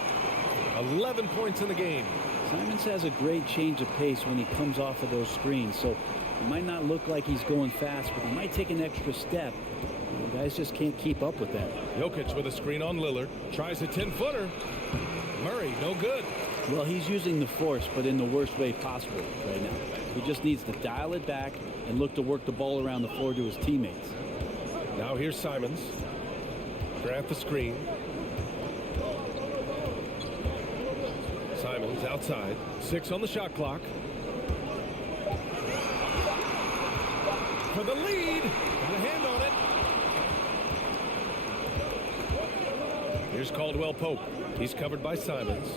11 points in the game. Simons has a great change of pace when he comes off of those screens, so it might not look like he's going fast, but he might take an extra step. The guys just can't keep up with that. Jokic with a screen on Lillard. Tries a 10-footer. Murray, no good. Well, he's using the force, but in the worst way possible right now. He just needs to dial it back and look to work the ball around the floor to his teammates. Now here's Simons. Grant the screen. Simons outside. 6 on the shot clock. For the lead. Got a hand on it. Here's Caldwell Pope. He's covered by Simons.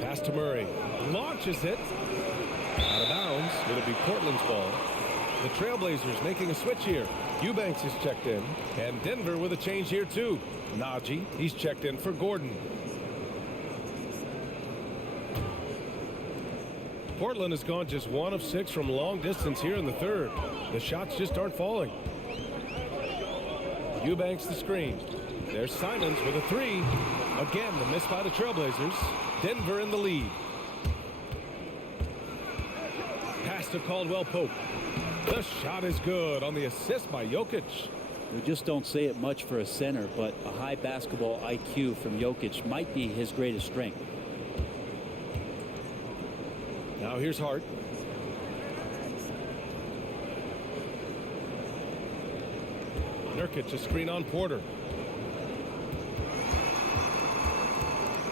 Pass to Murray. Launches it. Out of bounds. It'll be Portland's ball. The Trailblazers making a switch here. Eubanks is checked in. And Denver with a change here too. Najee, he's checked in for Gordon. Portland has gone just 1 of 6 from long distance here in the 3rd. The shots just aren't falling. Eubanks the screen. There's Simons with a 3. Again, the miss by the Trailblazers. Denver in the lead. Pass to Caldwell Pope. The shot is good on the assist by Jokic. We just don't say it much for a center, but a high basketball IQ from Jokic might be his greatest strength. Now here's Hart. Nurkic a screen on Porter.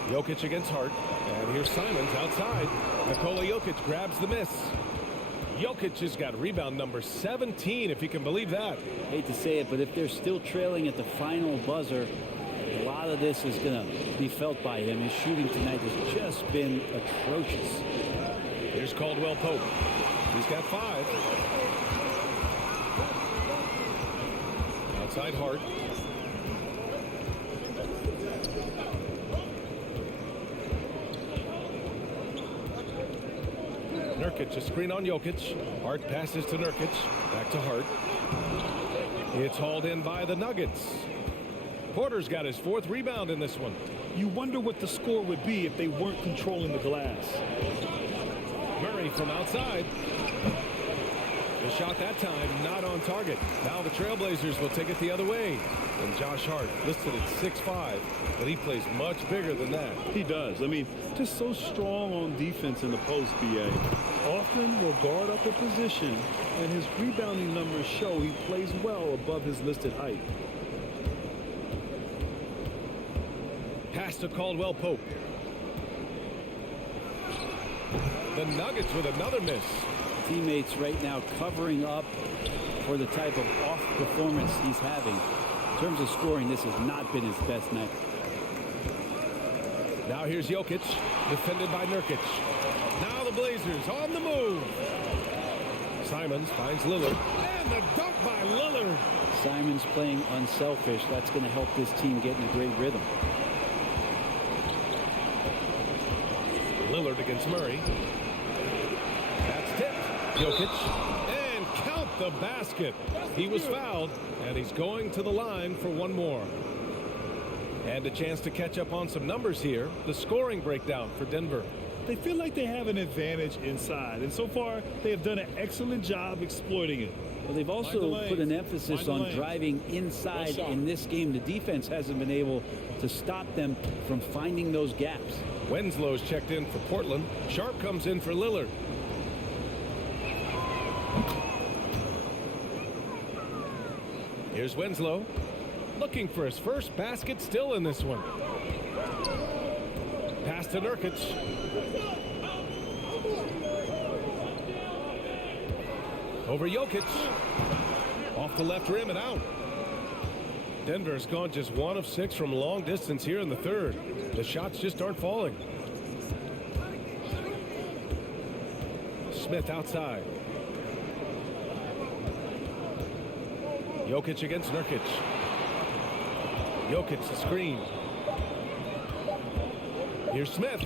Jokic against Hart. And here's Simons outside. Nikola Jokic grabs the miss. Jokic has got rebound number 17, if you can believe that. Hate to say it, but if they're still trailing at the final buzzer, a lot of this is going to be felt by him. His shooting tonight has just been atrocious. Here's Caldwell Pope. He's got 5. Outside Hart. Nurkic, a screen on Jokic. Hart passes to Nurkic. Back to Hart. It's hauled in by the Nuggets. Porter's got his 4th rebound in this one. You wonder what the score would be if they weren't controlling the glass. Murray from outside. The shot that time not on target. Now the Trailblazers will take it the other way. And Josh Hart listed at 6'5", but he plays much bigger than that. He does. I mean, just so strong on defense in the post, BA. Often will guard up a position, and his rebounding numbers show he plays well above his listed height. Pass to Caldwell Pope. The Nuggets with another miss. Teammates right now covering up for the type of off performance he's having. In terms of scoring, this has not been his best night. Now here's Jokic, defended by Nurkic. Now the Blazers on the move. Simons finds Lillard, and the dunk by Lillard. Simons playing unselfish. That's going to help this team get in a great rhythm. Lillard against Murray. That's tipped. Jokic, and count the basket. He was fouled, and he's going to the line for one more. And a chance to catch up on some numbers here. The scoring breakdown for Denver. They feel like they have an advantage inside, and so far they have done an excellent job exploiting it. Well, they've also put an emphasis on driving inside in this game. The defense hasn't been able to stop them from finding those gaps. Wenslow's checked in for Portland. Sharp comes in for Lillard. Here's Winslow, looking for his first basket, still in this one. Pass to Nurkic. Over Jokic. Off the left rim and out. Denver's gone just 1 of 6 from long distance here in the third. The shots just aren't falling. Smith outside. Jokic against Nurkic. Jokic the screen. Here's Smith.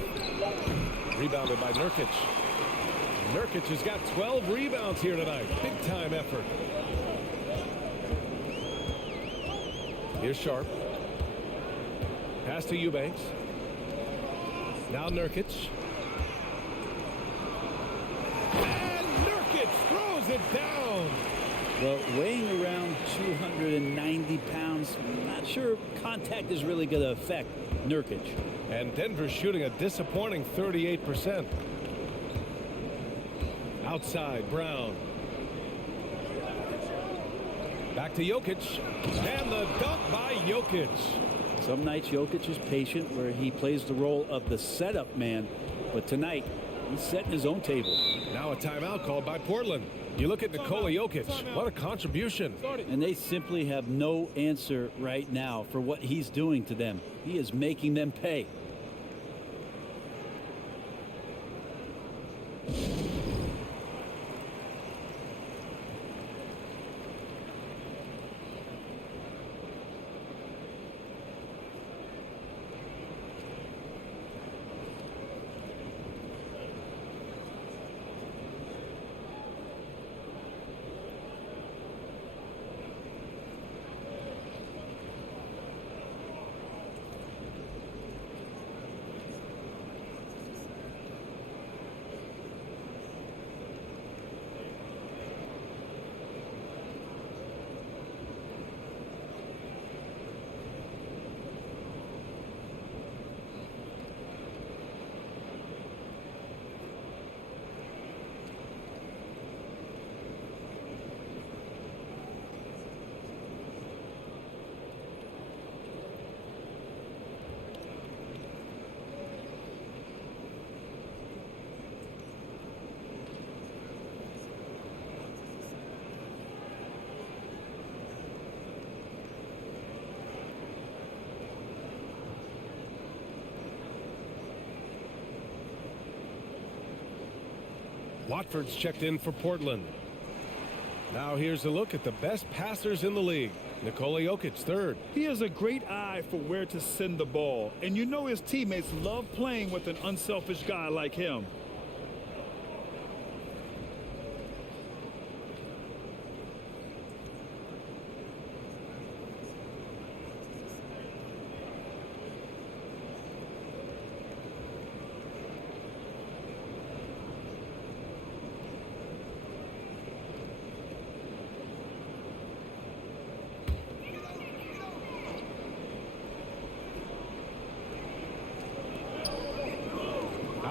Rebounded by Nurkic. Nurkic has got 12 rebounds here tonight. Big time effort. Here's Sharp. Pass to Eubanks. Now Nurkic. And Nurkic throws it down. Well, weighing around 290 pounds, I'm not sure contact is really going to affect Nurkic. And Denver's shooting a disappointing 38%. Outside, Brown. Back to Jokic. And the dunk by Jokic. Some nights Jokic is patient where he plays the role of the setup man. But tonight, he's setting his own table. Now a timeout called by Portland. You look at Nikola Jokic. What a contribution. And they simply have no answer right now for what he's doing to them. He is making them pay. Watford's checked in for Portland. Now here's a look at the best passers in the league. Nikola Jokic, third. He has a great eye for where to send the ball, and you know his teammates love playing with an unselfish guy like him.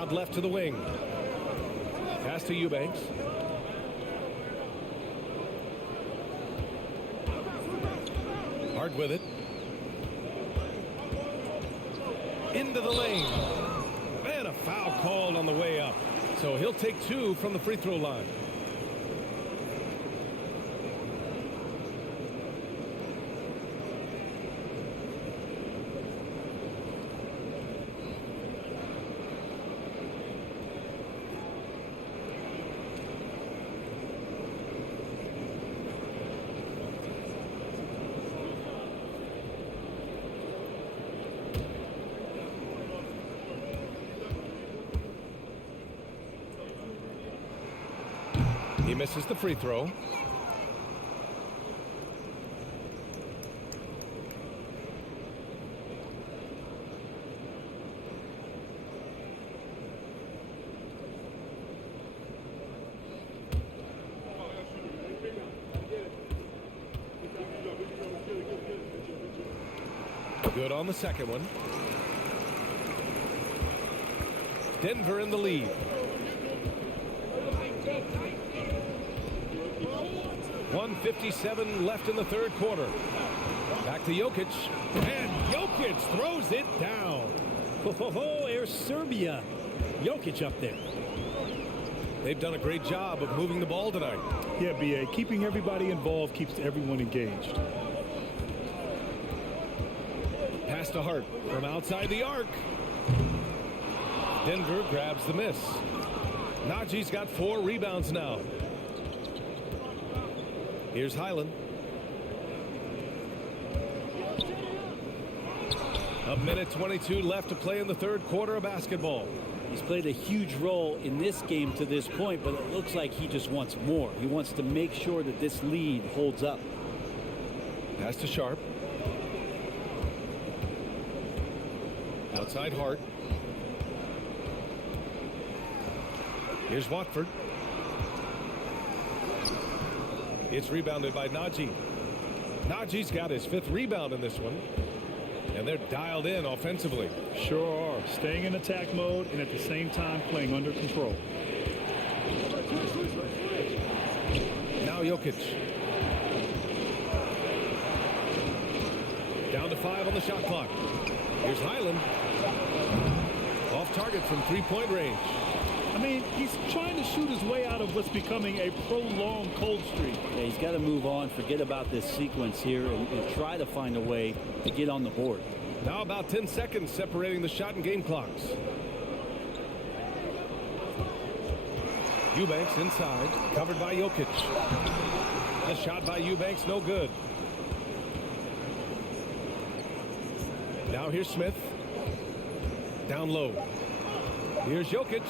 Out left to the wing. Pass to Eubanks. Hard with it. Into the lane. And a foul called on the way up. So he'll take 2 from the free throw line. He misses the free throw. Good on the second one. Denver in the lead. 1:57 left in the third quarter. Back to Jokic. And Jokic throws it down. There's Serbia. Jokic up there. They've done a great job of moving the ball tonight. Yeah, B.A. Keeping everybody involved keeps everyone engaged. Pass to Hart from outside the arc. Denver grabs the miss. Najee's got 4 rebounds now. Here's Highland. A minute 22 left to play in the third quarter of basketball. He's played a huge role in this game to this point, but it looks like he just wants more. He wants to make sure that this lead holds up. Pass to Sharp. Outside Hart. Here's Watford. It's rebounded by Najee. Najee's got his 5th rebound in this one. And they're dialed in offensively. Sure are. Staying in attack mode and at the same time playing under control. Now Jokic. Down to 5 on the shot clock. Here's Highland. Off target from 3-point range. I mean, he's trying to shoot his way out of what's becoming a prolonged cold streak. Yeah, he's got to move on, forget about this sequence here, and try to find a way to get on the board. Now about 10 seconds separating the shot and game clocks. Eubanks inside, covered by Jokic. The shot by Eubanks, no good. Now here's Smith. Down low. Here's Jokic.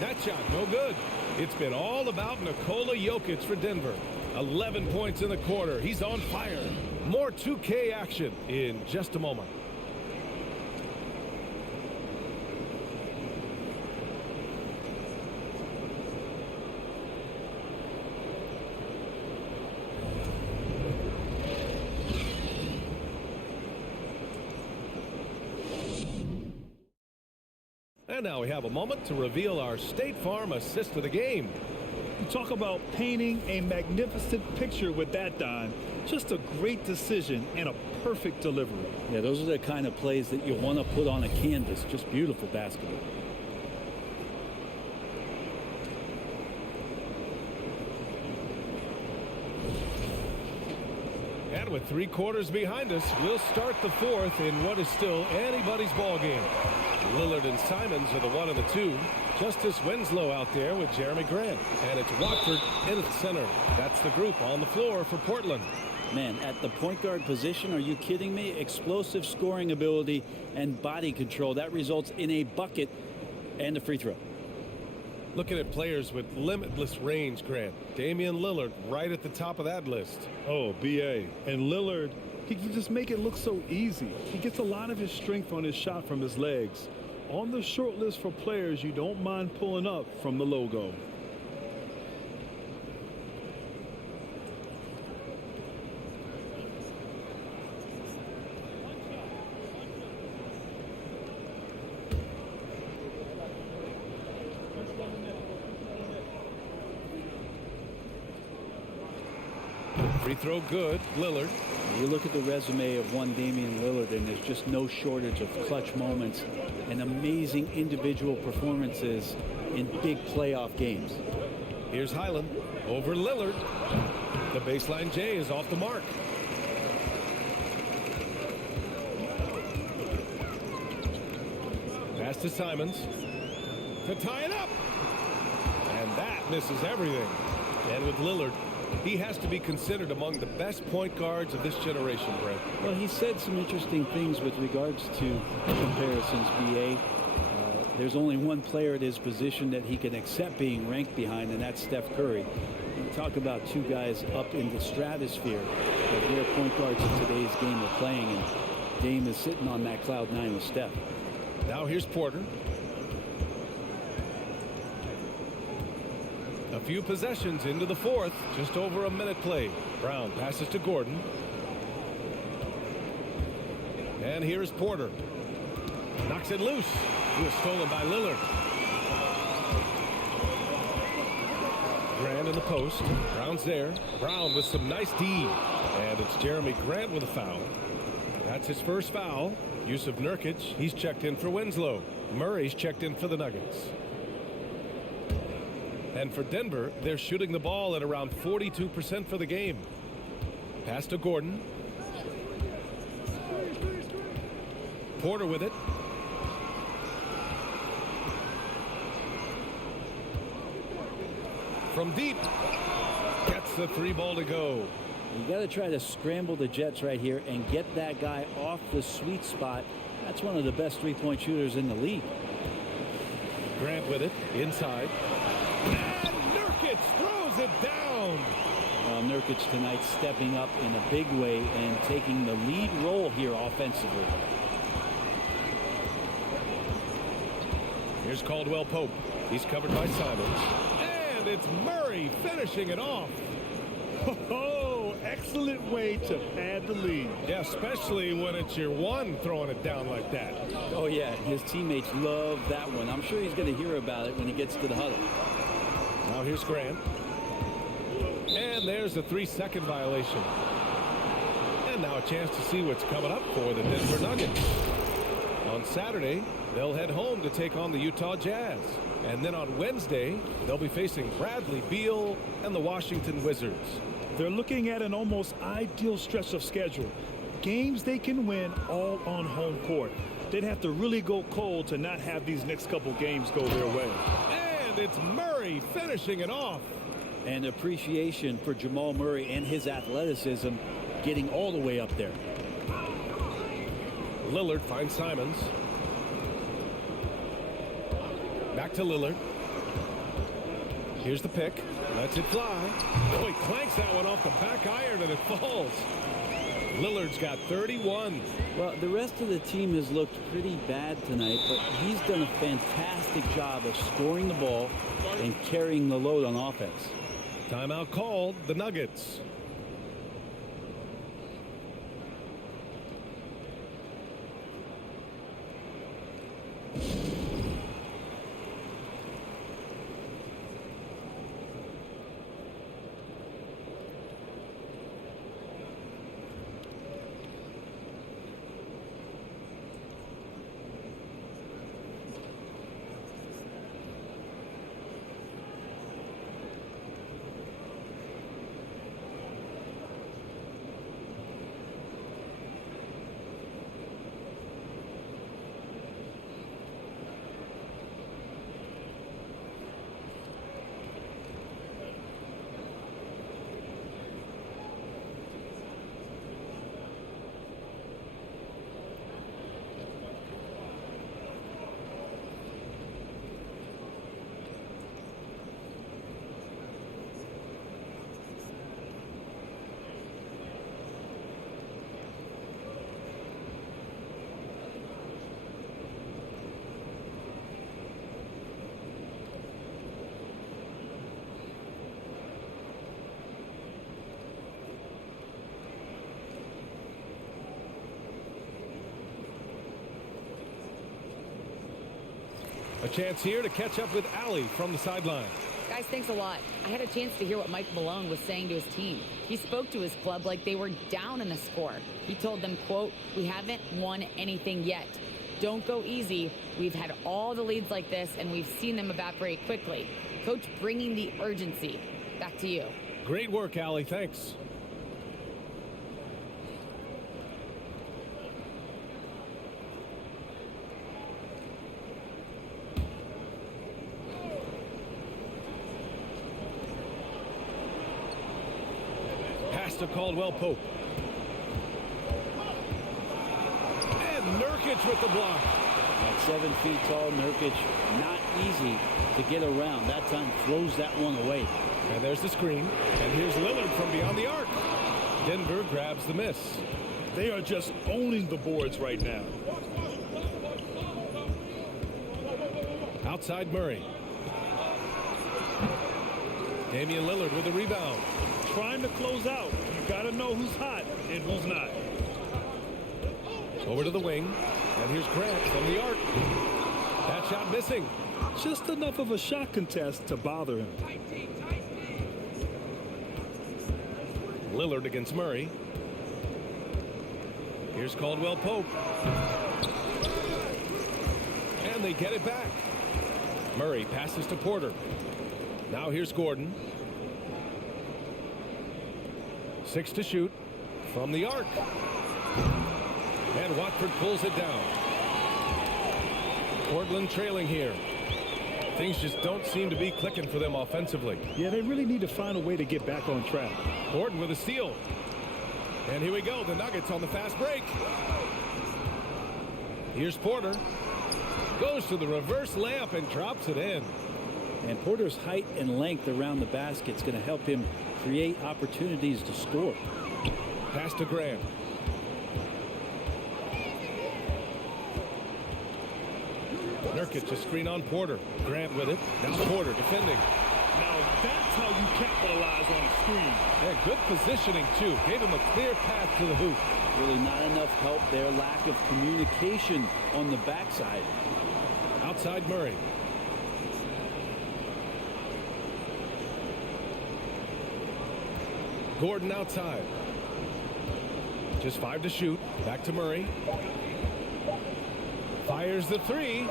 That shot, no good. It's been all about Nikola Jokic for Denver. 11 points in the quarter. He's on fire. More 2K action in just a moment. And now we have a moment to reveal our State Farm assist of the game. You talk about painting a magnificent picture with that, Don. Just a great decision and a perfect delivery. Yeah, those are the kind of plays that you want to put on a canvas. Just beautiful basketball. And with 3 quarters behind us, we'll start the 4th in what is still anybody's ball game. Lillard and Simons are the 1 and the 2. Justice Winslow out there with Jeremy Grant. And it's Watford in at the center. That's the group on the floor for Portland. Man, at the point guard position, are you kidding me? Explosive scoring ability and body control. That results in a bucket and a free throw. Looking at players with limitless range, Grant. Damian Lillard right at the top of that list. Oh, B.A. And Lillard, he can just make it look so easy. He gets a lot of his strength on his shot from his legs. On the short list for players you don't mind pulling up from the logo. Free throw good. Lillard. You look at the resume of one Damian Lillard, and there's just no shortage of clutch moments and amazing individual performances in big playoff games. Here's Highland over Lillard. The baseline J is off the mark. Pass to Simons to tie it up. And that misses everything. And with Lillard, he has to be considered among the best point guards of this generation, Brett. Well, he said some interesting things with regards to comparisons, B.A. There's only one player at his position that he can accept being ranked behind, and that's Steph Curry. You talk about two guys up in the stratosphere of where point guards in today's game are playing, and Dame is sitting on that cloud nine with Steph. Now here's Porter. A few possessions into the fourth. Just over a minute played. Brown passes to Gordon. And here's Porter. Knocks it loose. It was stolen by Lillard. Grant in the post. Brown's there. Brown with some nice D. And it's Jeremy Grant with a foul. That's his first foul. Yusuf Nurkic, he's checked in for Winslow. Murray's checked in for the Nuggets. And for Denver, they're shooting the ball at around 42% for the game. Pass to Gordon. Porter with it. From deep. Gets the three ball to go. You got to try to scramble the Jets right here and get that guy off the sweet spot. That's one of the best three-point shooters in the league. Grant with it. Inside. And Nurkic throws it down. Nurkic tonight stepping up in a big way and taking the lead role here offensively. Here's Caldwell Pope. He's covered by Simons. And it's Murray finishing it off. Oh, excellent way to pad the lead. Yeah, especially when it's your one throwing it down like that. Oh, yeah, his teammates love that one. I'm sure he's going to hear about it when he gets to the huddle. Now here's Grant. And there's a 3-second violation. And now a chance to see what's coming up for the Denver Nuggets. On Saturday, they'll head home to take on the Utah Jazz. And then on Wednesday, they'll be facing Bradley Beal and the Washington Wizards. They're looking at an almost ideal stretch of schedule. Games they can win all on home court. They'd have to really go cold to not have these next couple games go their way. And it's Murray finishing it off. And appreciation for Jamal Murray and his athleticism getting all the way up there. Lillard finds Simons. Back to Lillard. Here's the pick. Lets it fly. Oh, he clanks that one off the back iron and it falls. Lillard's got 31. Well, the rest of the team has looked pretty bad tonight, but he's done a fantastic job of scoring the ball and carrying the load on offense. Timeout called. The Nuggets. A chance here to catch up with Allie from the sideline. Guys, thanks a lot. I had a chance to hear what Mike Malone was saying to his team. He spoke to his club like they were down in the score. He told them, quote, "We haven't won anything yet. Don't go easy. We've had all the leads like this, and we've seen them evaporate quickly." Coach bringing the urgency. Back to you. Great work, Allie. Thanks. Pass to Caldwell Pope. And Nurkic with the block. At 7 feet tall, Nurkic, not easy to get around. That time throws that one away. And there's the screen. And here's Lillard from beyond the arc. Denver grabs the miss. They are just owning the boards right now. Outside Murray. Damian Lillard with the rebound. Trying to close out. You got to know who's hot and who's not. Over to the wing. And here's Grant from the arc. That shot missing. Just enough of a shot contest to bother him. Lillard against Murray. Here's Caldwell Pope. And they get it back. Murray passes to Porter. Now here's Gordon. 6 to shoot from the arc. And Watford pulls it down. Portland trailing here. Things just don't seem to be clicking for them offensively. Yeah, they really need to find a way to get back on track. Gordon with a steal. And here we go. The Nuggets on the fast break. Here's Porter. Goes to the reverse layup and drops it in. And Porter's height and length around the basket is going to help him create opportunities to score. Pass to Grant. Nurkic a screen on Porter. Grant with it. Now Porter defending. Now that's how you capitalize on a screen. Yeah, good positioning too. Gave him a clear path to the hoop. Really not enough help there. Lack of communication on the backside. Outside Murray. Gordon outside. Just 5 to shoot. Back to Murray. Fires the 3.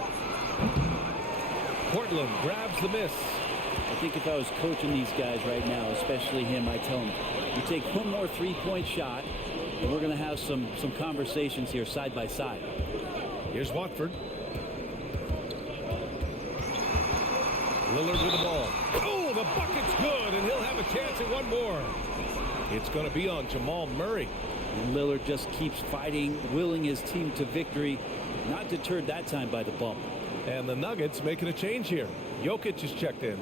Portland grabs the miss. I think if I was coaching these guys right now, especially him, I tell him, you take one more three-point shot, and we're going to have some conversations here side by side. Here's Watford. Lillard with the ball. Oh, the bucket's good, and he'll have a chance at one more. It's going to be on Jamal Murray. And Lillard just keeps fighting, willing his team to victory. Not deterred that time by the bump. And the Nuggets making a change here. Jokic is checked in.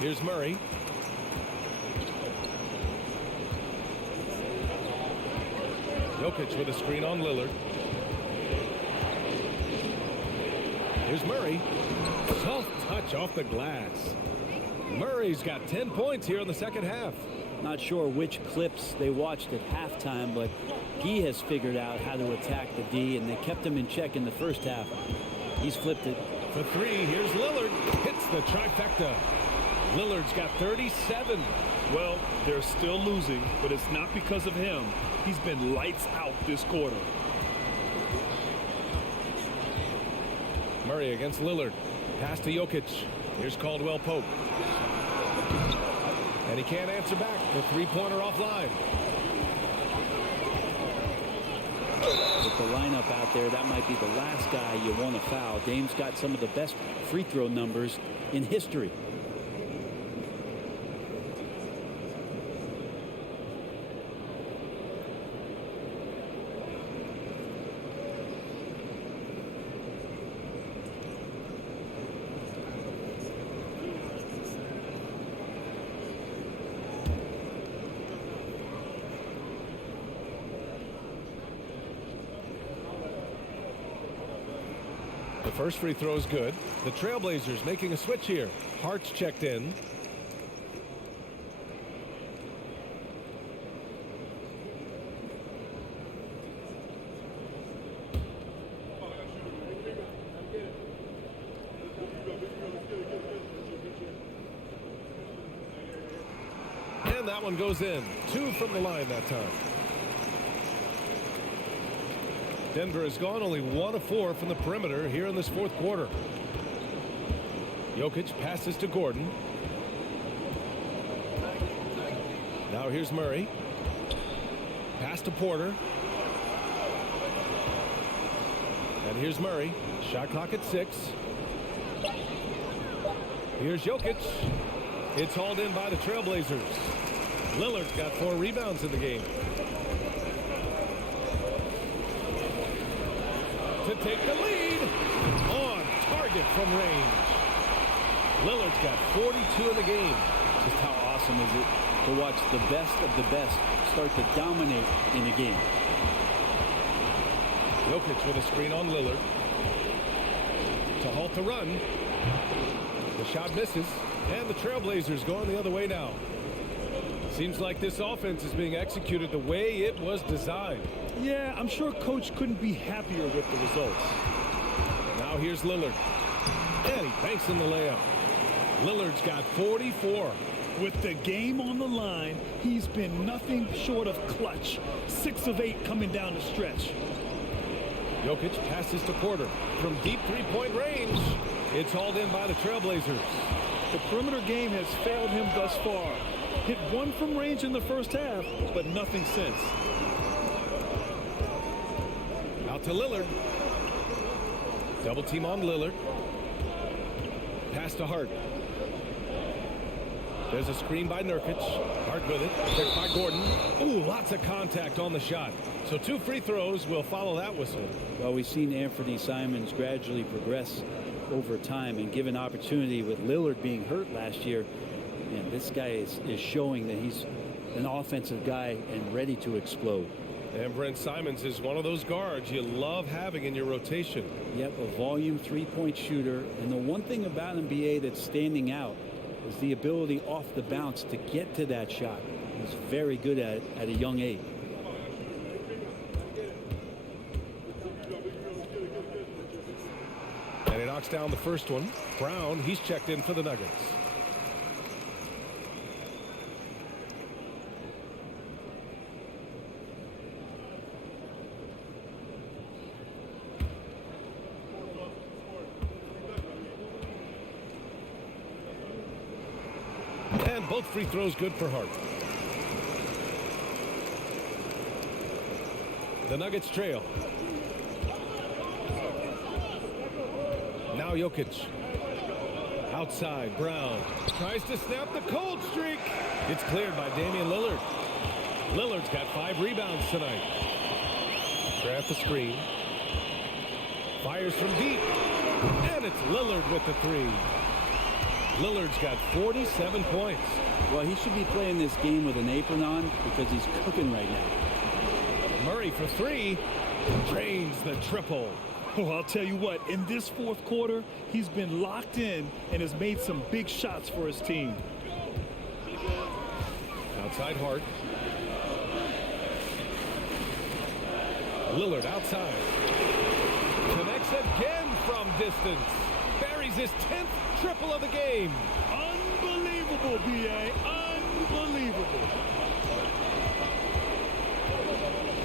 Here's Murray. Jokic with a screen on Lillard. Here's Murray. Soft touch off the glass. Murray's got 10 points here in the second half. Not sure which clips they watched at halftime, but Guy has figured out how to attack the D, and they kept him in check in the first half. He's flipped it. For 3, here's Lillard. Hits the trifecta. Lillard's got 37. Well, they're still losing, but it's not because of him. He's been lights out this quarter. Murray against Lillard. Pass to Jokic. Here's Caldwell Pope. And he can't answer back. The three-pointer offline. With the lineup out there, that might be the last guy you want to foul. Dame's got some of the best free throw numbers in history. The first free throw is good. The Trailblazers making a switch here. Hart's checked in. And that one goes in. 2 from the line that time. Denver has gone only 1 of 4 from the perimeter here in this fourth quarter. Jokic passes to Gordon. Now here's Murray. Pass to Porter. And here's Murray. Shot clock at 6. Here's Jokic. It's hauled in by the Trailblazers. Lillard's got 4 rebounds in the game. To take the lead. On target from range. Lillard's got 42 in the game. Just how awesome is it to watch the best of the best start to dominate in a game. Jokic with a screen on Lillard. To halt the run. The shot misses. And the Trailblazers going the other way now. Seems like this offense is being executed the way it was designed. Yeah, I'm sure Coach couldn't be happier with the results. Now here's Lillard. And he banks in the layup. Lillard's got 44. With the game on the line, he's been nothing short of clutch. 6 of 8 coming down the stretch. Jokic passes to Porter from deep three-point range. It's hauled in by the Trailblazers. The perimeter game has failed him thus far. Hit 1 from range in the first half, but nothing since. Out to Lillard. Double team on Lillard. Pass to Hart. There's a screen by Nurkic. Hart with it. Checked by Gordon. Ooh, lots of contact on the shot. So 2 free throws will follow that whistle. Well, we've seen Anthony Simons gradually progress over time and given opportunity with Lillard being hurt last year. And this guy is showing that he's an offensive guy and ready to explode. And Brent Simons is one of those guards you love having in your rotation. Yep, a volume three-point shooter. And the one thing about NBA that's standing out is the ability off the bounce to get to that shot. He's very good at it at a young age. And he knocks down the first one. Brown, he's checked in for the Nuggets. And both free throws good for Hart. The Nuggets trail. Now Jokic. Outside, Brown. Tries to snap the cold streak. It's cleared by Damian Lillard. Lillard's got 5 rebounds tonight. Grab the screen. Fires from deep. And it's Lillard with the 3. Lillard's got 47 points. Well, he should be playing this game with an apron on because he's cooking right now. Murray for 3. Drains the triple. Oh, I'll tell you what, in this fourth quarter, he's been locked in and has made some big shots for his team. Outside Hart. Lillard outside. Connects again from distance. Buries his 10th triple of the game. Unbelievable, B.A. Unbelievable.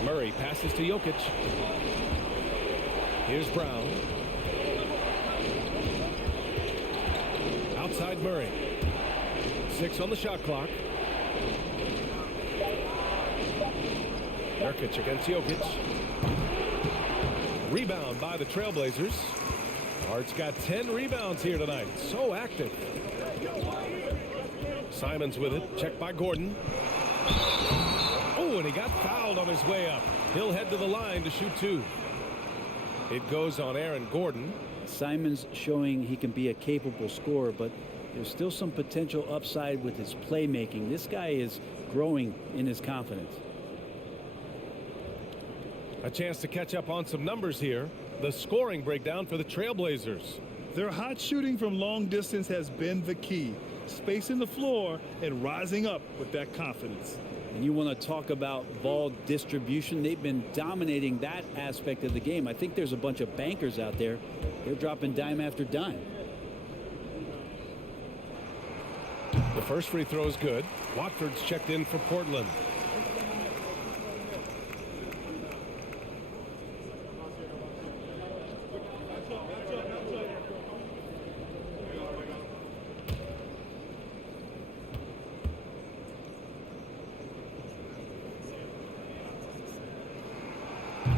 Murray passes to Jokic. Here's Brown. Outside Murray. 6 on the shot clock. Nurkic against Jokic. Rebound by the Trailblazers. Hart's got 10 rebounds here tonight. So active. Simons with it. Checked by Gordon. Oh, and he got fouled on his way up. He'll head to the line to shoot 2. It goes on Aaron Gordon. Simons showing he can be a capable scorer, but there's still some potential upside with his playmaking. This guy is growing in his confidence. A chance to catch up on some numbers here. The scoring breakdown for the Trailblazers. Their hot shooting from long distance has been the key. Spacing the floor and rising up with that confidence. And you want to talk about ball distribution. They've been dominating that aspect of the game. I think there's a bunch of bankers out there. They're dropping dime after dime. The first free throw is good. Watford's checked in for Portland.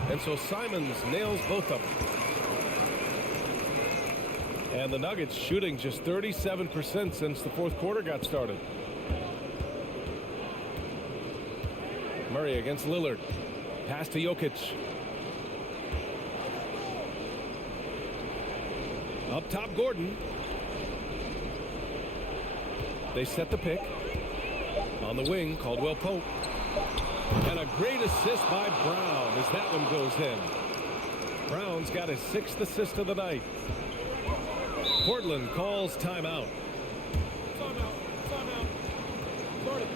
And so Simons nails both of them. And the Nuggets shooting just 37% since the fourth quarter got started. Murray against Lillard. Pass to Jokic. Up top, Gordon. They set the pick. On the wing, Caldwell Pope. And a great assist by Brown as that one goes in. Brown's got his 6th assist of the night. Portland calls timeout. Timeout. Start it.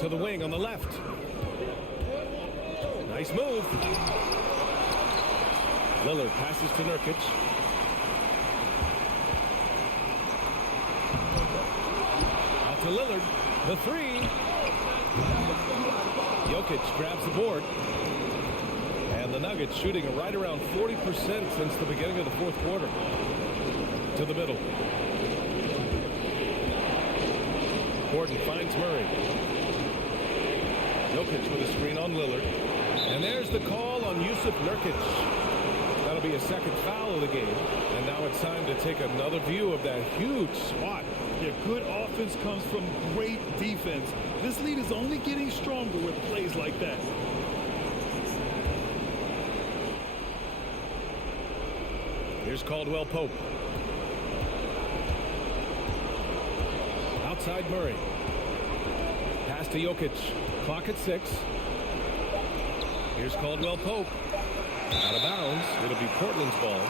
To the wing on the left. Nice move. Lillard passes to Nurkic. Out to Lillard. The three. Jokic grabs the board. And the Nuggets shooting right around 40% since the beginning of the fourth quarter. To the middle. Gordon finds Murray. Jokic with a screen on Lillard. And there's the call on Jusuf Nurkic. That'll be a second foul of the game. And now it's time to take another view of that huge swat. Yeah, good offense comes from great defense. This lead is only getting stronger with plays like that. Here's Caldwell Pope. Outside Murray. Pass to Jokic. Clock at 6. Here's Caldwell Pope. Out of bounds. It'll be Portland's ball.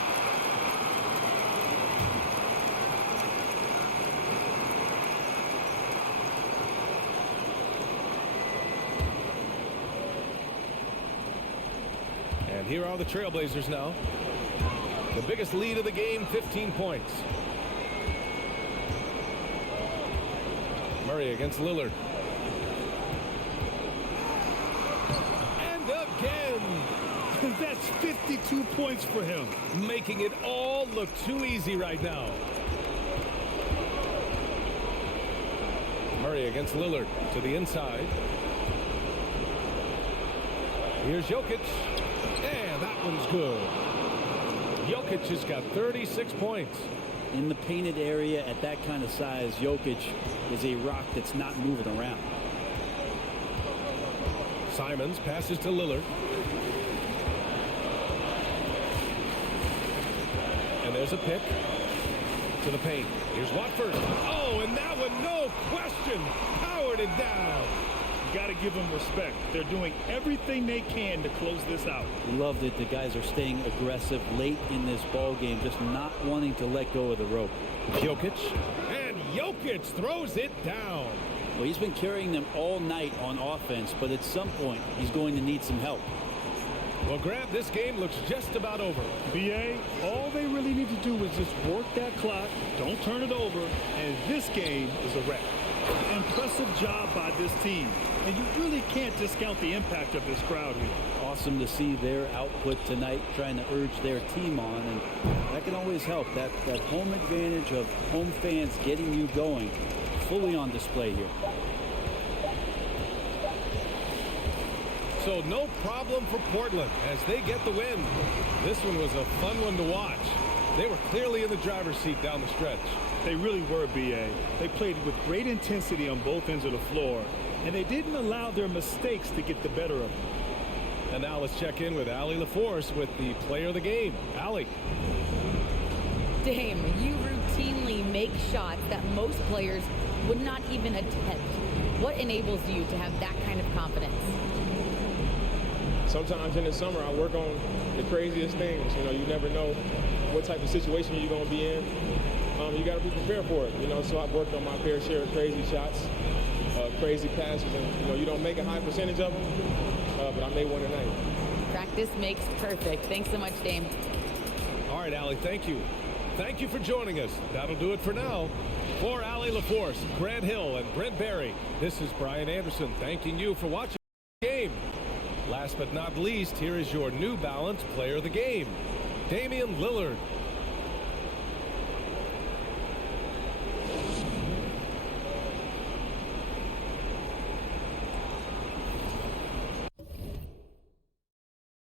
And here are the Trailblazers now. The biggest lead of the game, 15 points. Murray against Lillard. And again, That's 52 points for him. Making it all look too easy right now. Murray against Lillard to the inside. Here's Jokic. And that one's good. Jokic has got 36 points. In the painted area at that kind of size, Jokic is a rock that's not moving around. Simons passes to Lillard. And there's a pick to the paint. Here's Watford. Oh, and that one, no question, powered it down. You got to give them respect. They're doing everything they can to close this out. Loved it. The guys are staying aggressive late in this ball game, just not wanting to let go of the rope. Jokic. And Jokic throws it down. Well, he's been carrying them all night on offense, but at some point, he's going to need some help. Well, Grant, this game looks just about over. BA, all they really need to do is just work that clock, don't turn it over, and this game is a wrap. Impressive job by this team, and you really can't discount the impact of this crowd here. Awesome to see their output tonight, trying to urge their team on, and that can always help. That home advantage of home fans getting you going, fully on display here. So no problem for Portland as they get the win. This one was a fun one to watch. They were clearly in the driver's seat down the stretch. They really were, BA. They played with great intensity on both ends of the floor, and they didn't allow their mistakes to get the better of them. And now let's check in with Allie LaForce with the player of the game. Allie. Dame, you routinely make shots that most players would not even attempt. What enables you to have that kind of confidence? Sometimes in the summer, I work on the craziest things. You know, you never know what type of situation you're going to be in. You got to be prepared for it. You know, so I've worked on my fair share of crazy shots, crazy passes, and you know, you don't make a high percentage of them, but I made one tonight. Practice makes perfect. Thanks so much, Dame. All right, Allie, thank you. Thank you for joining us. That'll do it for now. For Allie LaForce, Grant Hill, and Brent Barry, this is Brian Anderson thanking you for watching the game. Last but not least, here is your New Balance player of the game, Damian Lillard.